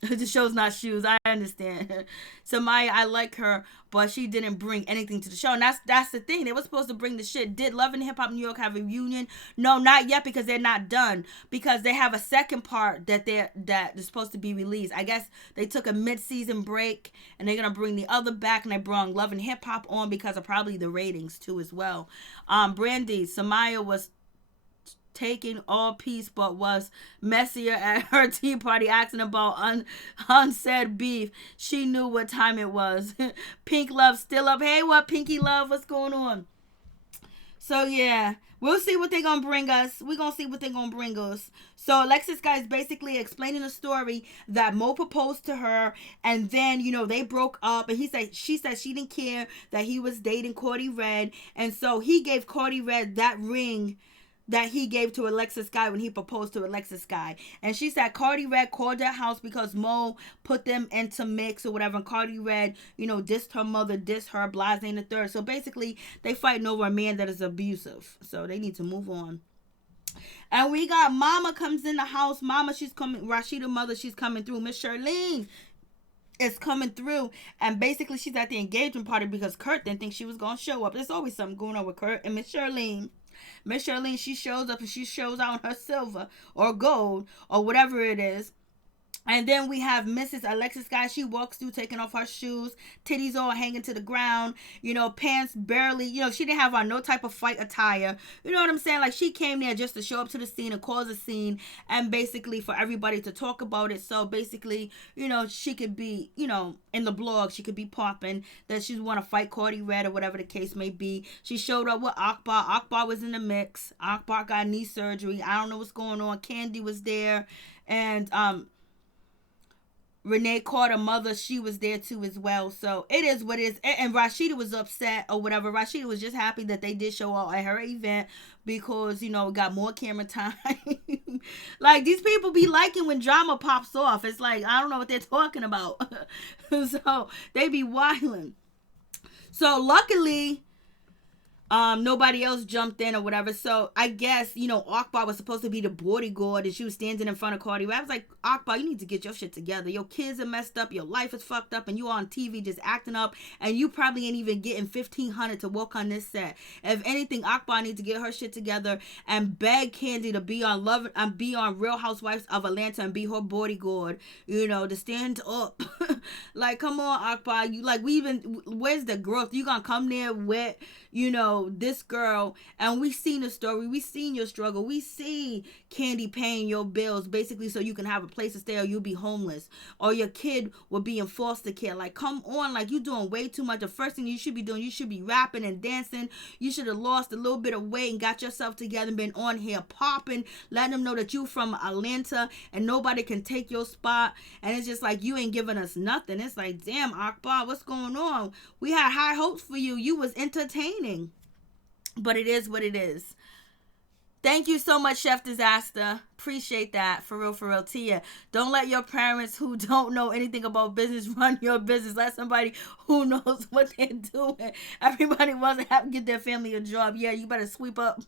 The show's not shoes. I understand. Samaya, I like her, but she didn't bring anything to the show. And that's the thing. They were supposed to bring the shit. Did Love and Hip Hop New York have a reunion? No, not yet, because they're not done. Because they have a second part that is supposed to be released. I guess they took a mid-season break, and they're gonna bring the other back, and they brought Love and Hip Hop on because of probably the ratings too as well. Brandy, Samaya was taking all peace, but was messier at her tea party, asking about unsaid beef. She knew what time it was. Pink Love still up. Hey, what, Pinky Love? What's going on? So yeah, we'll see what they're gonna bring us. We're gonna see what they're gonna bring us. So Alexis Guy is basically explaining the story that Mo proposed to her, and then they broke up, and she said she didn't care that he was dating Cardi Red, and so he gave Cardi Red that ring that he gave to Alexis Sky when he proposed to Alexis Sky. And she said Cardi Red called that house because Mo put them into mix or whatever. And Cardi Red, dissed her mother, dissed her, blase and the third. So basically, they fighting over a man that is abusive. So they need to move on. And we got Mama comes in the house. Mama, she's coming. Rasheeda mother, she's coming through. Miss Charlene is coming through. And basically, she's at the engagement party because Kurt didn't think she was going to show up. There's always something going on with Kurt and Miss Charlene. Miss Charlene, she shows up and she shows out her silver or gold or whatever it is. And then we have Mrs. Alexis Guy. She walks through taking off her shoes, titties all hanging to the ground, pants barely, she didn't have on no type of fight attire. You know what I'm saying? Like, she came there just to show up to the scene and cause a scene and basically for everybody to talk about it. So basically, she could be, in the blog, she could be popping that she want to fight Cardi Red or whatever the case may be. She showed up with Akbar. Akbar was in the mix. Akbar got knee surgery. I don't know what's going on. Candy was there. And Renee Carter mother, she was there too as well. So it is what it is. And Rasheeda was upset or whatever. Rasheeda was just happy that they did show up at her event because, you know, got more camera time. Like, these people be liking when drama pops off. It's like, I don't know what they're talking about. So they be wilding. So luckily, nobody else jumped in or whatever. So I guess, you know, Akbar was supposed to be the bodyguard, and she was standing in front of Karlie. I was like, Akbar, you need to get your shit together. Your kids are messed up, your life is fucked up, and you on TV just acting up, and you probably ain't even getting $1,500 to walk on this set. If anything, Akbar needs to get her shit together and beg Kandi to be on be on Real Housewives of Atlanta and be her bodyguard, you know, to stand up. Like, come on, Akbar. You like, where's the growth? You gonna come there with, you know, this girl, and we seen the story, we seen your struggle, we see Kandi paying your bills basically so you can have a place to stay, or you'll be homeless, or your kid will be in foster care. Like, come on, like, you doing way too much. The first thing you should be doing, you should be rapping and dancing. You should have lost a little bit of weight and got yourself together and been on here popping, letting them know that you from Atlanta and nobody can take your spot. And it's just like, you ain't giving us nothing. It's like, damn, Akbar, what's going on? We had high hopes for you. You was entertaining. But it is what it is. Thank you so much, Chef Disaster. Appreciate that. For real, Tia. Don't let your parents who don't know anything about business run your business. Let somebody who knows what they're doing. Everybody wants to have to get their family a job. Yeah, you better sweep up.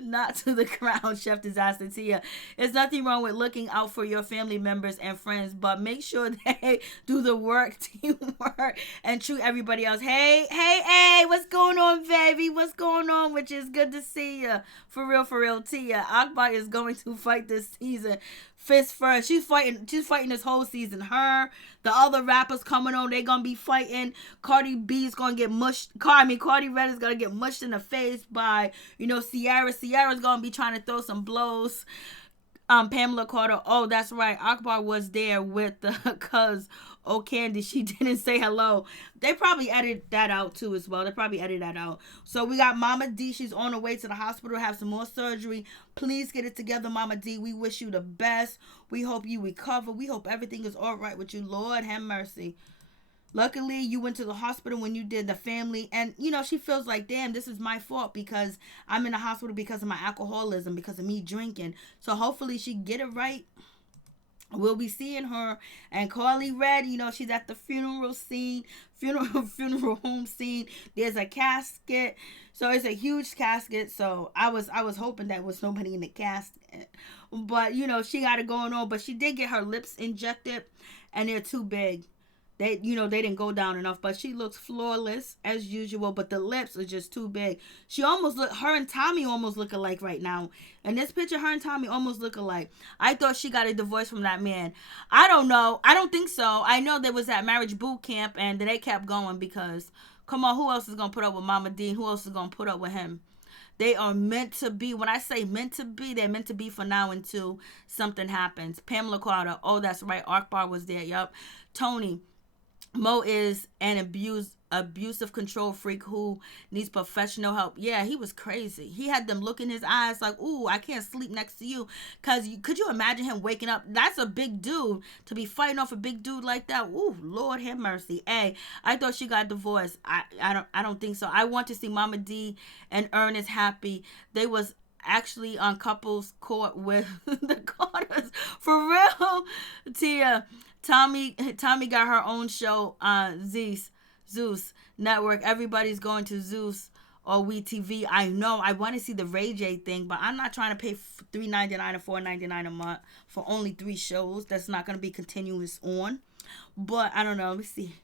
Not to the ground, Chef Disaster. Tia. There's nothing wrong with looking out for your family members and friends, but make sure they do the work, teamwork, and treat everybody else. Hey, what's going on, baby? What's going on? Which is good to see you. For real, Tia. Akbar is going to fight this season fist first. She's fighting this whole season. Her, the other rappers coming on, they gonna be fighting. Cardi B's gonna get mushed. Cardi Red is gonna get mushed in the face by, you know, Ciara. Ciara's gonna be trying to throw some blows. Pamela Carter. Oh, that's right. Akbar was there with the cuz Kandi. She didn't say hello. They probably edited that out too as well. They probably edited that out. So we got Momma Dee. She's on her way to the hospital to have some more surgery. Please get it together, Momma Dee. We wish you the best. We hope you recover. We hope everything is all right with you. Lord have mercy. Luckily, you went to the hospital when you did the family. And, you know, she feels like, damn, this is my fault because I'm in the hospital because of my alcoholism, because of me drinking. So hopefully she get it right. We'll be seeing her. And Karlie Red, you know, she's at the funeral home scene. There's a casket. So it's a huge casket. So I was hoping that was nobody in the casket. But, you know, she got it going on. But she did get her lips injected, and they're too big. They didn't go down enough, but she looks flawless as usual, but the lips are just too big. Her and Tommy almost look alike right now. In this picture, her and Tommy almost look alike. I thought she got a divorce from that man. I don't know. I don't think so. I know there was that marriage boot camp, and they kept going because, come on, who else is going to put up with Momma Dee? Who else is going to put up with him? They are meant to be. When I say meant to be, they're meant to be for now until something happens. Pamela Carter. Oh, that's right. Akbar was there. Yup. Tony. Mo is an abusive control freak who needs professional help. Yeah, he was crazy. He had them look in his eyes like, ooh, I can't sleep next to you. Could you imagine him waking up? That's a big dude to be fighting off a big dude like that. Ooh, Lord have mercy. Hey, I thought she got divorced. I don't think so. I want to see Momma Dee and Ernest happy. They was actually on couples court with the Carters. For real, Tia. Tommy got her own show on Zeus Network. Everybody's going to Zeus or WeTV. I know. I want to see the Ray J thing, but I'm not trying to pay $3.99 or $4.99 a month for only 3 shows. That's not going to be continuous on. But I don't know. Let me see.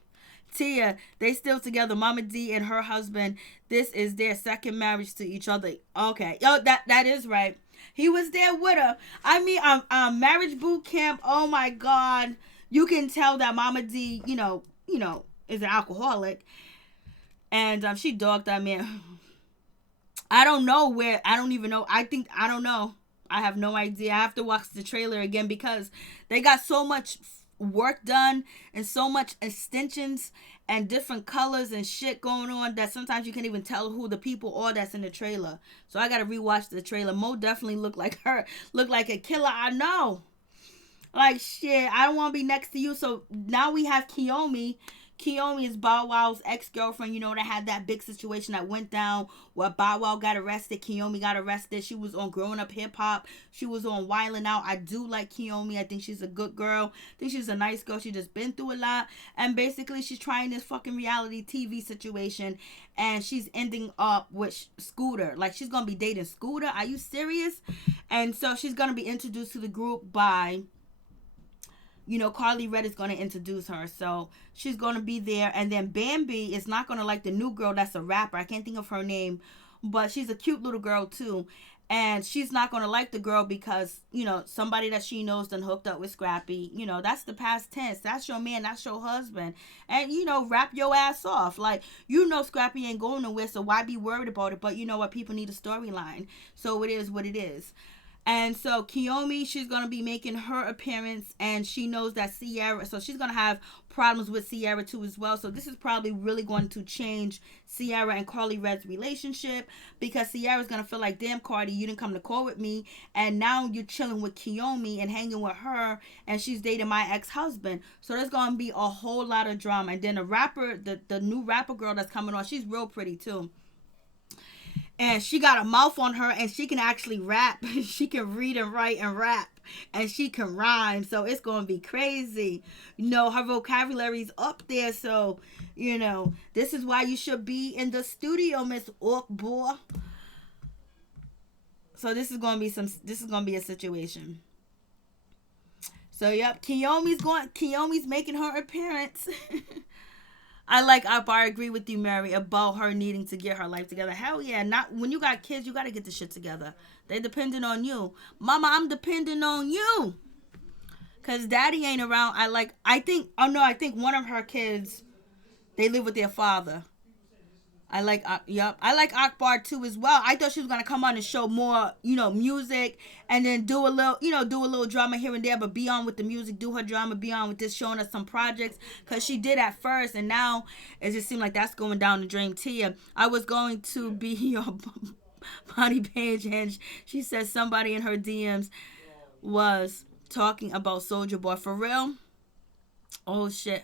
Tia, they still together. Momma Dee and her husband. This is their second marriage to each other. Okay. Yo, that is right. He was there with her. I mean, marriage boot camp. Oh my God. You can tell that Momma Dee, you know, is an alcoholic. And she dogged that man. I don't know where. I don't even know. I don't know. I have no idea. I have to watch the trailer again because they got so much work done and so much extensions and different colors and shit going on that sometimes you can't even tell who the people are that's in the trailer. So I gotta rewatch the trailer. Mo definitely looked like her, looked like a killer. I know. Like shit, I don't want to be next to you. So now we have Kiyomi. Kiyomi is Bow Wow's ex-girlfriend. You know, they had that big situation that went down where Bow Wow got arrested. Kiyomi got arrested. She was on Growing Up Hip Hop. She was on Wildin' Out. I do like Kiyomi. I think she's a good girl. I think she's a nice girl. She just been through a lot. And basically, she's trying this fucking reality TV situation. And she's ending up with Scooter. Like, she's going to be dating Scooter. Are you serious? And so she's going to be introduced to the group by... You know, Karlie Red is going to introduce her. So she's going to be there. And then Bambi is not going to like the new girl that's a rapper. I can't think of her name. But she's a cute little girl too. And she's not going to like the girl because, you know, somebody that she knows done hooked up with Scrappy. You know, that's the past tense. That's your man. That's your husband. And, you know, rap your ass off. Like, you know Scrappy ain't going nowhere. So why be worried about it? But you know what? People need a storyline. So it is what it is. And so Kiyomi, she's going to be making her appearance, and she knows that Sierra, so she's going to have problems with Sierra too as well. So this is probably really going to change Sierra and Karlie Red's relationship, because Sierra's going to feel like, damn, Cardi, you didn't come to court with me, and now you're chilling with Kiyomi and hanging with her, and she's dating my ex-husband. So there's going to be a whole lot of drama. And then the rapper, the new rapper girl that's coming on, she's real pretty too. And she got a mouth on her, and she can actually rap. She can read and write and rap. And she can rhyme. So it's going to be crazy. You know, her vocabulary's up there. So, you know, this is why you should be in the studio, Miss Ork Boy. So this is going to be a situation. So, yep. Kiyomi's making her appearance. I like Up. I agree with you, Mary, about her needing to get her life together. Hell yeah. Not when you got kids, you got to get the shit together. They depending on you. Mama, I'm depending on you. Because daddy ain't around. I think one of her kids, they live with their father. I like Akbar too as well. I thought she was gonna come on and show more, you know, music, and then do a little drama here and there, but be on with the music, do her drama, be on with this, showing us some projects, cause she did at first, and now it just seemed like that's going down the drain. Tia, I was going to be your body page, and she said somebody in her DMs was talking about Soulja Boy. For real? Oh shit.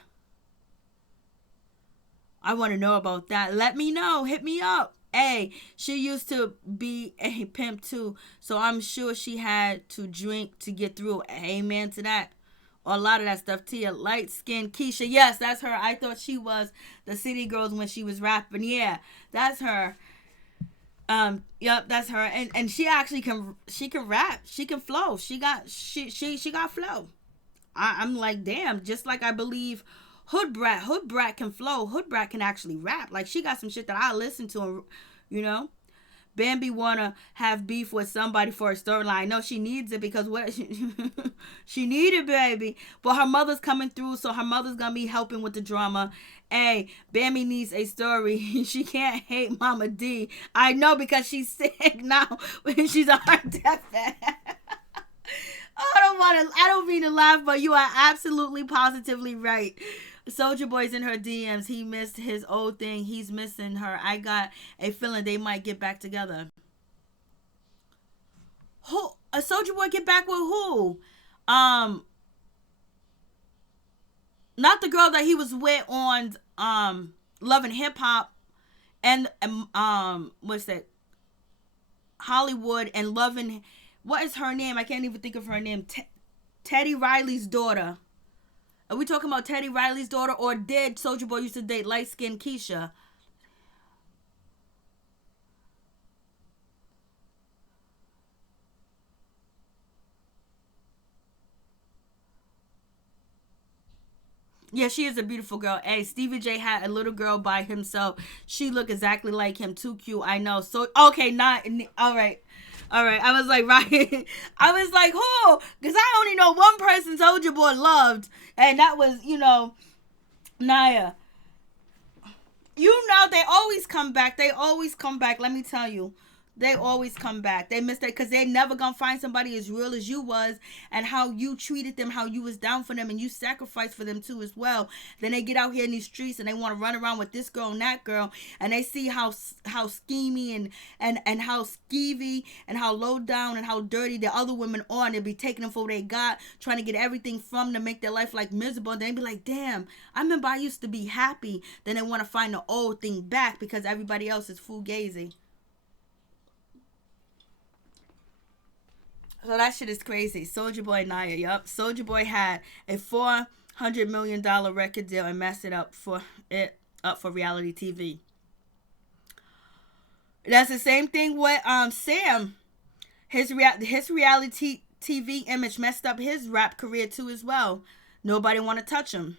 I want to know about that. Let me know. Hit me up. Hey, she used to be a pimp too, so I'm sure she had to drink to get through. Amen to that. A lot of that stuff. Tia, light skin Keisha. Yes, that's her. I thought she was the City Girls when she was rapping. Yeah, that's her. Yep, that's her. And she actually can rap. She can flow. She got flow. I'm like, damn, just like I believe Hood Brat can flow. Hood Brat can actually rap. Like, she got some shit that I listen to, you know. Bambi wanna have beef with somebody for a storyline. No, she needs it because what she needed, baby. But her mother's coming through, so her mother's gonna be helping with the drama. Hey, Bambi needs a story. She can't hate Momma Dee. I know, because she's sick now when she's on her deathbed. I don't mean to laugh, but you are absolutely positively right. Soulja Boy's in her DMs. He missed his old thing. He's missing her. I got a feeling they might get back together. Who? A Soulja Boy get back with who? Not the girl that he was with on Love and Hip Hop and what's that? Hollywood and Love and, what is her name? I can't even think of her name. Teddy Riley's daughter. Are we talking about Teddy Riley's daughter, or did Soulja Boy used to date light-skinned Keisha? Yeah, she is a beautiful girl. Hey, Stevie J had a little girl by himself. She looked exactly like him. Too cute. I know. So, okay, all right. I was like, right. I was like, who? Because I only know one person Soulja Boy loved, and that was, you know, Naya. You know, they always come back. Let me tell you. They always come back. They miss that because they never gonna find somebody as real as you was, and how you treated them, how you was down for them, and you sacrificed for them too as well. Then they get out here in these streets and they want to run around with this girl and that girl, and they see how schemy and how skeevy and how low down and how dirty the other women are, and they be taking them for what they got, trying to get everything from them, make their life like miserable. And they be like, damn, I remember I used to be happy. Then they want to find the old thing back because everybody else is fugazi. So that shit is crazy. Soulja Boy Naya, yup. Soulja Boy had a $400 million record deal and messed it up for reality TV. That's the same thing with Sam. His reality TV image messed up his rap career too as well. Nobody want to touch him.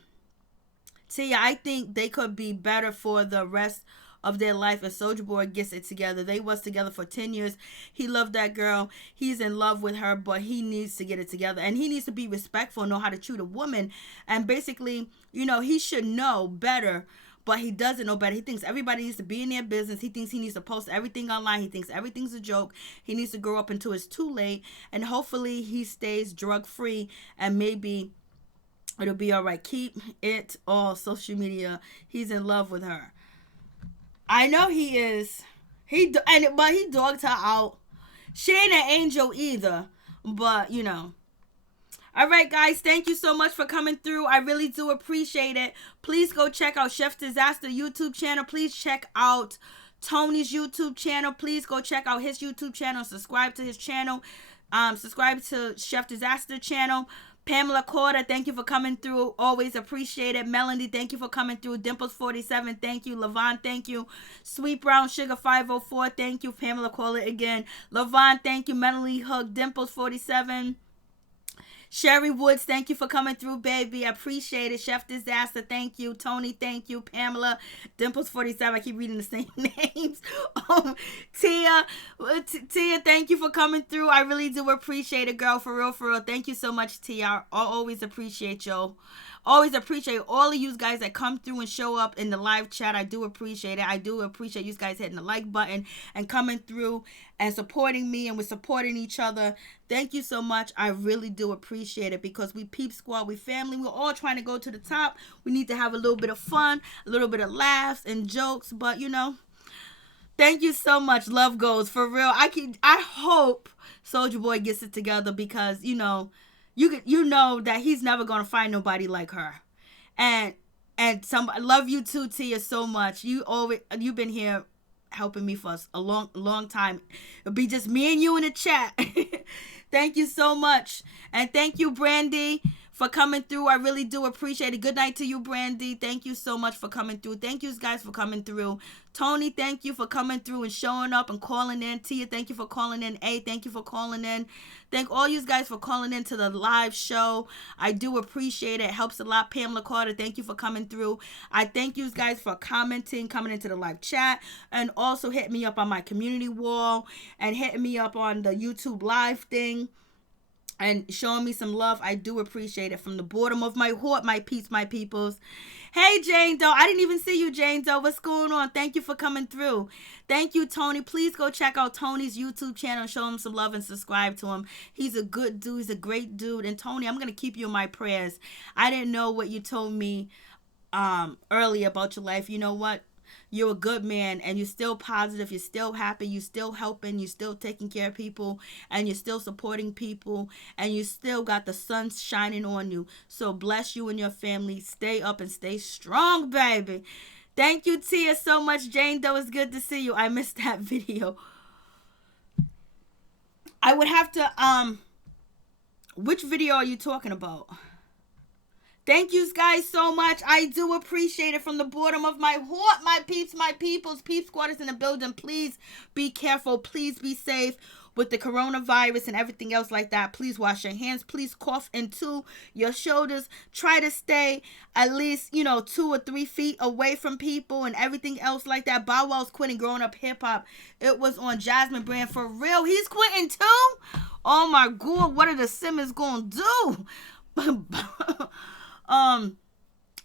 Tia, I think they could be better for the rest of their life if Soulja Boy gets it together. They was together for 10 years. He loved that girl. He's in love with her, but he needs to get it together. And he needs to be respectful, know how to treat a woman. And basically, he should know better, but he doesn't know better. He thinks everybody needs to be in their business. He thinks he needs to post everything online. He thinks everything's a joke. He needs to grow up until it's too late. And hopefully he stays drug-free, and maybe it'll be all right. Keep it all social media. He's in love with her. I know he is. But he dogged her out. She ain't an angel either. But, All right, guys. Thank you so much for coming through. I really do appreciate it. Please go check out Chef Disaster YouTube channel. Please check out Tony's YouTube channel. Please go check out his YouTube channel. Subscribe to his channel. Subscribe to Chef Disaster channel. Pamela Corder, thank you for coming through. Always appreciate it. Melanie, thank you for coming through. Dimples47, thank you. Levon, thank you. Sweet Brown Sugar 504, thank you. Pamela Corder again. Levon, thank you. Melanie Hook, Dimples47. Sherry Woods, thank you for coming through, baby. I appreciate it. Chef Disaster, thank you. Tony, thank you. Pamela, Dimples47. I keep reading the same names. Tia, thank you for coming through. I really do appreciate it, girl. For real, for real. Thank you so much, Tia. I always appreciate y'all. Always appreciate all of you guys that come through and show up in the live chat. I do appreciate it. I do appreciate you guys hitting the like button and coming through and supporting me, and we're supporting each other. Thank you so much. I really do appreciate it, because we Peep Squad, we family. We're all trying to go to the top. We need to have a little bit of fun, a little bit of laughs and jokes, but thank you so much. Love goes, for real. I hope Soulja Boy gets it together, because you know that he's never gonna find nobody like her. And I love you too, Tia, so much. You've been here helping me for a long time. It'll be just me and you in the chat. Thank you so much. And thank you, Brandy, for coming through. I really do appreciate it. Good night to you, Brandy. Thank you so much for coming through. Thank you guys for coming through. Tony, thank you for coming through and showing up and calling in. Tia, thank you for calling in. A, thank you for calling in. Thank all you guys for calling in to the live show. I do appreciate it. It helps a lot. Pamela Carter, thank you for coming through. I thank you guys for commenting, coming into the live chat, and also hitting me up on my community wall and hitting me up on the YouTube live thing and showing me some love. I do appreciate it from the bottom of my heart, my peeps, my peoples. Hey, Jane Doe. I didn't even see you, Jane Doe. What's going on? Thank you for coming through. Thank you, Tony. Please go check out Tony's YouTube channel and show him some love and subscribe to him. He's a good dude. He's a great dude. And Tony, I'm going to keep you in my prayers. I didn't know what you told me earlier about your life. You know what? You're a good man, and you're still positive. You're still happy. You're still helping. You're still taking care of people, and you're still supporting people, and you still got the sun shining on you. So bless you and your family. Stay up and stay strong, baby. Thank you, Tia, so much. Jane Doe, it's good to see you. I missed that video. I would have to, which video are you talking about? Thank you guys so much. I do appreciate it from the bottom of my heart, my peeps, my peoples. Peep Squad is in the building. Please be careful. Please be safe with the coronavirus and everything else like that. Please wash your hands. Please cough into your shoulders. Try to stay at least, 2 or 3 feet away from people and everything else like that. Bow Wow's quitting Growing Up Hip Hop. It was on Jasmine Brand for real. He's quitting too? Oh my God. What are the Simmons going to do?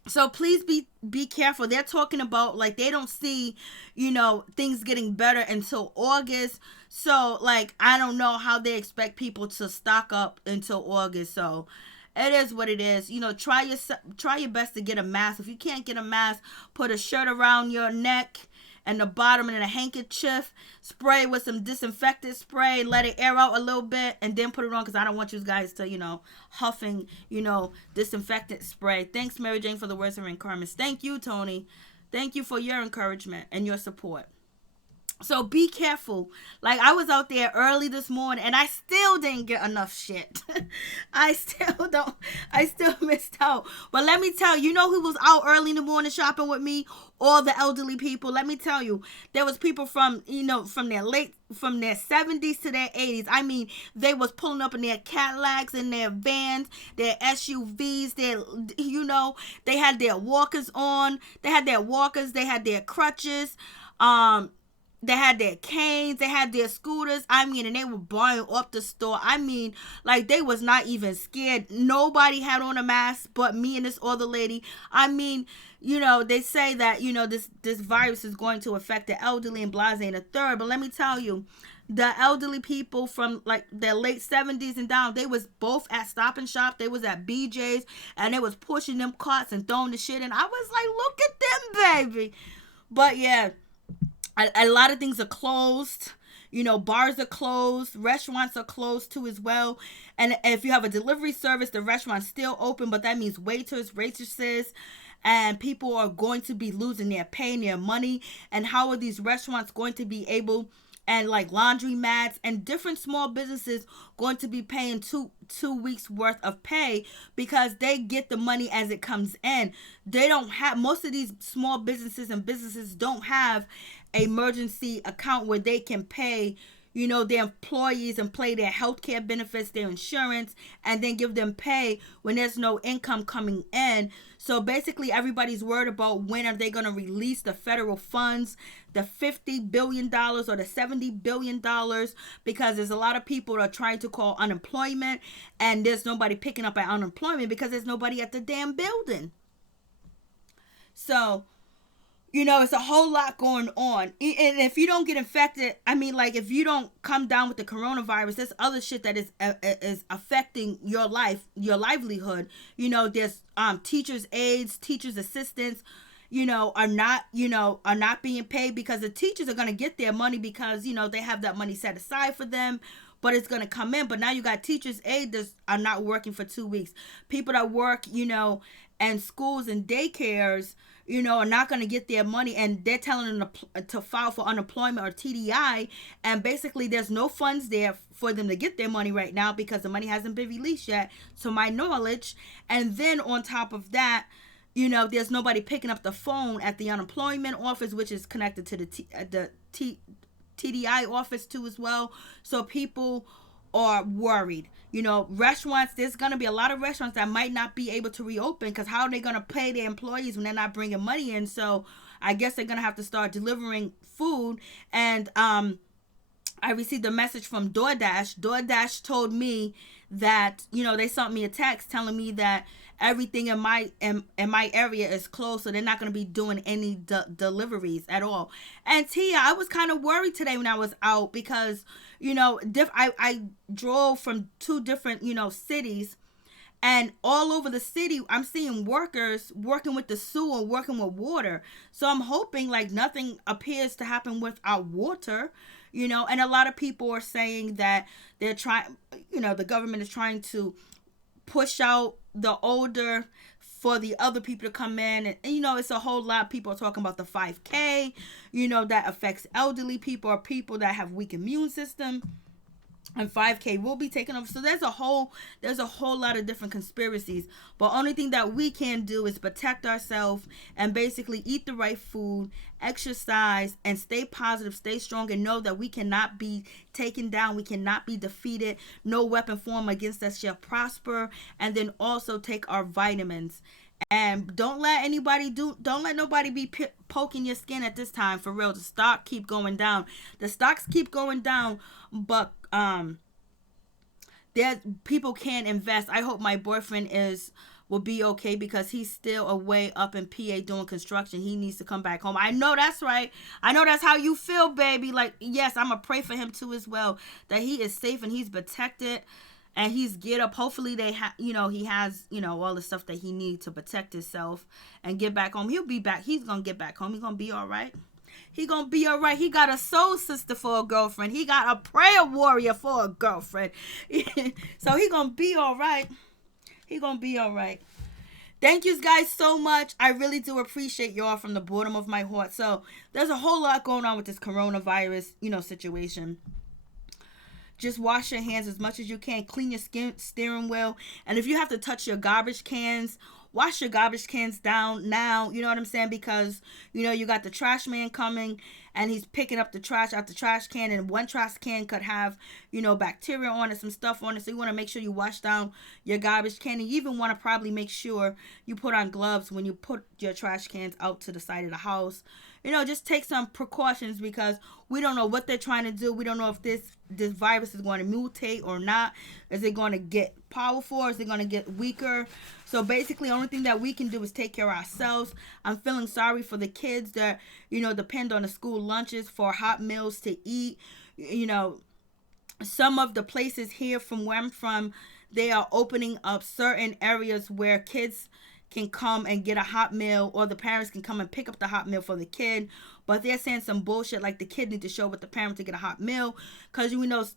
So please be careful. They're talking about like they don't see, things getting better until August. So like I don't know how they expect people to stock up until August. So it is what it is. Try your best to get a mask. If you can't get a mask, put a shirt around your neck and the bottom and a handkerchief, spray with some disinfectant spray, let it air out a little bit, and then put it on because I don't want you guys to, huffing, disinfectant spray. Thanks, Mary Jane, for the words of encouragement. Thank you, Tony. Thank you for your encouragement and your support. So be careful. Like I was out there early this morning and I still didn't get enough shit. I still missed out. But let me tell you, who was out early in the morning shopping with me? All the elderly people. Let me tell you, there was people from their 70s to their 80s. I mean, they was pulling up in their Cadillacs and their vans, their SUVs, they had their walkers on. They had their crutches. They had their canes, they had their scooters. I mean, and they were buying up the store. I mean, like they was not even scared. Nobody had on a mask but me and this other lady. I mean, they say that, this virus is going to affect the elderly and blase and a third. But let me tell you, the elderly people from like their late 70s and down, they was both at Stop and Shop. They was at BJ's and they was pushing them carts and throwing the shit in. I was like, look at them, baby. But yeah. A lot of things are closed. Bars are closed. Restaurants are closed too as well. And if you have a delivery service, the restaurant's still open, but that means waiters, waitresses, and people are going to be losing their pay and their money. And how are these restaurants going to be able, and like laundromats and different small businesses going to be paying two weeks worth of pay because they get the money as it comes in. They don't have, most of these small businesses don't have emergency account where they can pay their employees and pay their healthcare benefits, their insurance, and then give them pay when there's no income coming in. So basically everybody's worried about when are they going to release the federal funds, the $50 billion or the $70 billion, because there's a lot of people that are trying to call unemployment and there's nobody picking up at unemployment because there's nobody at the damn building. So it's a whole lot going on. And if you don't get infected, I mean, like, if you don't come down with the coronavirus, there's other shit that is affecting your life, your livelihood. There's teachers' aides, teachers' assistants, are not being paid because the teachers are going to get their money because, they have that money set aside for them. But it's going to come in. But now you got teachers' aides that are not working for 2 weeks. People that work, and schools and daycares, are not going to get their money, and they're telling them to file for unemployment or TDI, and basically there's no funds there for them to get their money right now because the money hasn't been released yet, to my knowledge. And then on top of that, there's nobody picking up the phone at the unemployment office, which is connected to the TDI office too as well. So people are worried. Restaurants, there's going to be a lot of restaurants that might not be able to reopen because how are they going to pay their employees when they're not bringing money in? So I guess they're going to have to start delivering food. And I received a message from DoorDash. DoorDash told me that, they sent me a text telling me that everything in my area is closed, so they're not going to be doing any deliveries at all. And Tia, I was kind of worried today when I was out because I drove from two different cities, and all over the city I'm seeing workers working with the sewer, working with water. So I'm hoping like nothing appears to happen with our water. And a lot of people are saying that they're trying, the government is trying to push out the older for the other people to come in. And it's a whole lot of people are talking about the 5K, that affects elderly people or people that have weak immune system. And 5K will be taken over. So there's a whole lot of different conspiracies. But only thing that we can do is protect ourselves and basically eat the right food, exercise, and stay positive, stay strong, and know that we cannot be taken down. We cannot be defeated. No weapon formed against us shall prosper. And then also take our vitamins. And don't let nobody be poking your skin at this time, for real. The stock keep going down. The stocks keep going down, but there people can invest. I hope my boyfriend is will be okay because he's still away up in PA doing construction. He needs to come back home. I know that's right. I know that's how you feel, baby. Like, yes, I'm going to pray for him too as well, that he is safe and he's protected and he's get up. Hopefully he has, all the stuff that he needs to protect himself and get back home. He'll be back. He's going to get back home. He's going to be all right. He gonna be all right. He got a soul sister for a girlfriend. He got a prayer warrior for a girlfriend. So he gonna be all right. He gonna be all right. Thank you guys so much. I really do appreciate y'all from the bottom of my heart. So there's a whole lot going on with this coronavirus, situation. Just wash your hands as much as you can. Clean your steering wheel. And if you have to touch your garbage cans, wash your garbage cans down now. You know what I'm saying? Because, you got the trash man coming and he's picking up the trash out the trash can. And one trash can could have, bacteria on it, some stuff on it. So you want to make sure you wash down your garbage can. And you even want to probably make sure you put on gloves when you put your trash cans out to the side of the house. Just take some precautions because we don't know what they're trying to do. We don't know if this virus is going to mutate or not. Is it going to get powerful? Is it going to get weaker? So basically, the only thing that we can do is take care of ourselves. I'm feeling sorry for the kids that, depend on the school lunches for hot meals to eat. Some of the places here from where I'm from, they are opening up certain areas where kids can come and get a hot meal, or the parents can come and pick up the hot meal for the kid. But they're saying some bullshit like the kid need to show with the parent to get a hot meal, because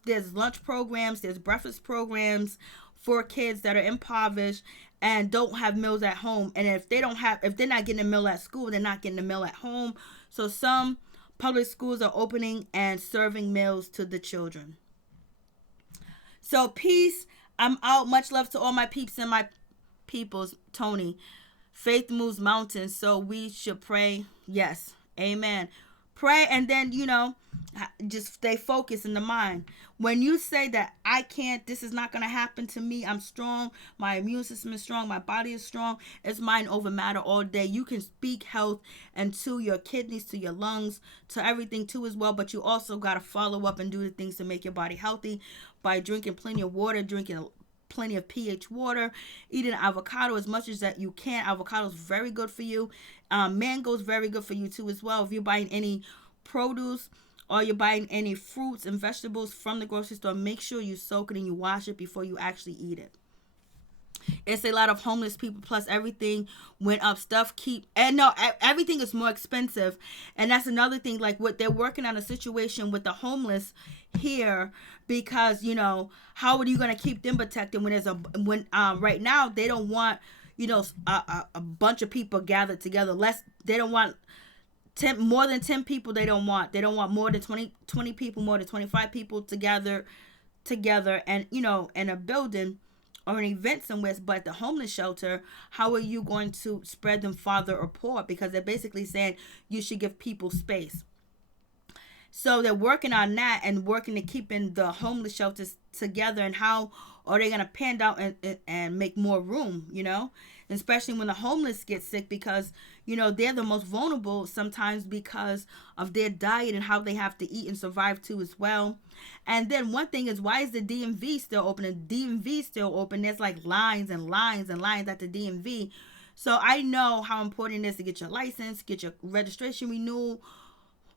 there's lunch programs, there's breakfast programs for kids that are impoverished and don't have meals at home. And if they're not getting a meal at school, they're not getting a meal at home. So some public schools are opening and serving meals to the children. So peace. I'm out. Much love to all my peeps and my peoples. Tony, faith moves mountains, so we should pray. Yes, amen. Pray, and then just stay focused in the mind. When you say that I can't, this is not going to happen to me, I'm strong, my immune system is strong, my body is strong, it's mind over matter all day. You can speak health and to your kidneys, to your lungs, to everything too as well, but you also got to follow up and do the things to make your body healthy by drinking plenty of water, drinking plenty of pH water, eating avocado as much as that you can. Avocado is very good for you. Mango is very good for you too as well. If you're buying any produce or you're buying any fruits and vegetables from the grocery store, make sure you soak it and you wash it before you actually eat it. It's a lot of homeless people, plus everything went up. Everything is more expensive. And that's another thing, like what they're working on a situation with the homeless here, because how are you going to keep them protected when right now they don't want a bunch of people gathered together. They don't want more than 10 people. They don't want more than 20 people, more than 25 people together and in a building or an event somewhere. But the homeless shelter, how are you going to spread them farther apart? Because they're basically saying you should give people space. So they're working on that and working to keeping the homeless shelters together. And how are they going to pan out and make more room, especially when the homeless get sick, because, they're the most vulnerable sometimes because of their diet and how they have to eat and survive too as well. And then one thing is, why is the DMV still open? The DMV still open. There's like lines and lines and lines at the DMV. So I know how important it is to get your license, get your registration renewal.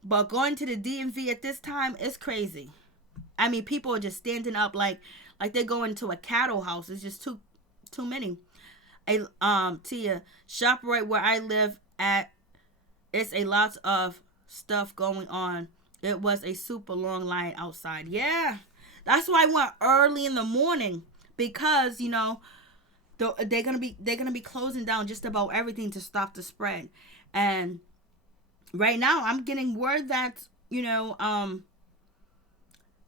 But going to the DMV at this time is crazy. I mean, people are just standing up like they're going to a cattle house. It's just too many. Tia, shop right where I live at. It's a lot of stuff going on. It was a super long line outside. Yeah, that's why I went early in the morning, because they're gonna be closing down just about everything to stop the spread. And right now, I'm getting word that,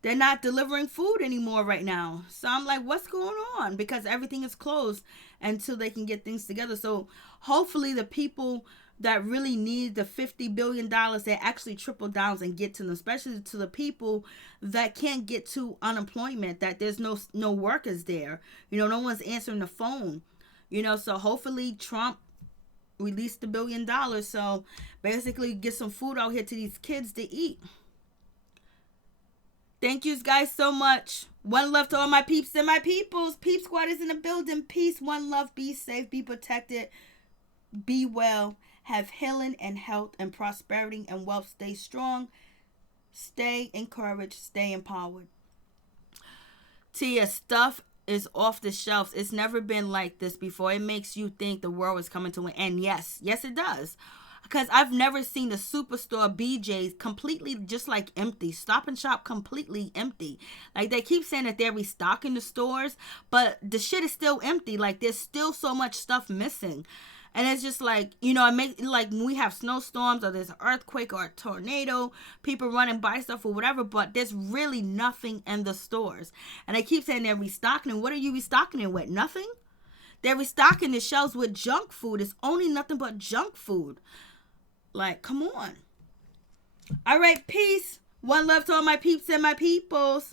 they're not delivering food anymore right now. So I'm like, what's going on? Because everything is closed until they can get things together. So hopefully the people that really need the $50 billion, they actually triple down and get to them, especially to the people that can't get to unemployment, that there's no workers there. No one's answering the phone. So hopefully Trump released $1 billion. So basically get some food out here to these kids to eat. Thank you guys so much. One love to all my peeps and my peoples. Peep Squad is in the building. Peace, one love. Be safe, be protected, be well. Have healing and health and prosperity and wealth. Stay strong. Stay encouraged. Stay empowered. Tia, stuff is off the shelves. It's never been like this before. It makes you think the world is coming to an end. Yes, it does. Because I've never seen the superstore BJ's completely just like empty. Stop and Shop completely empty. Like they keep saying that they're restocking the stores, but the shit is still empty. Like there's still so much stuff missing. And it's just like, you know, it makes like when we have snowstorms or there's an earthquake or a tornado, people running by stuff or whatever, but there's really nothing in the stores. And they keep saying they're restocking. And what are you restocking it with? Nothing? They're restocking the shelves with junk food. It's only nothing but junk food. Like, come on. All right, peace. One love to all my peeps and my peoples.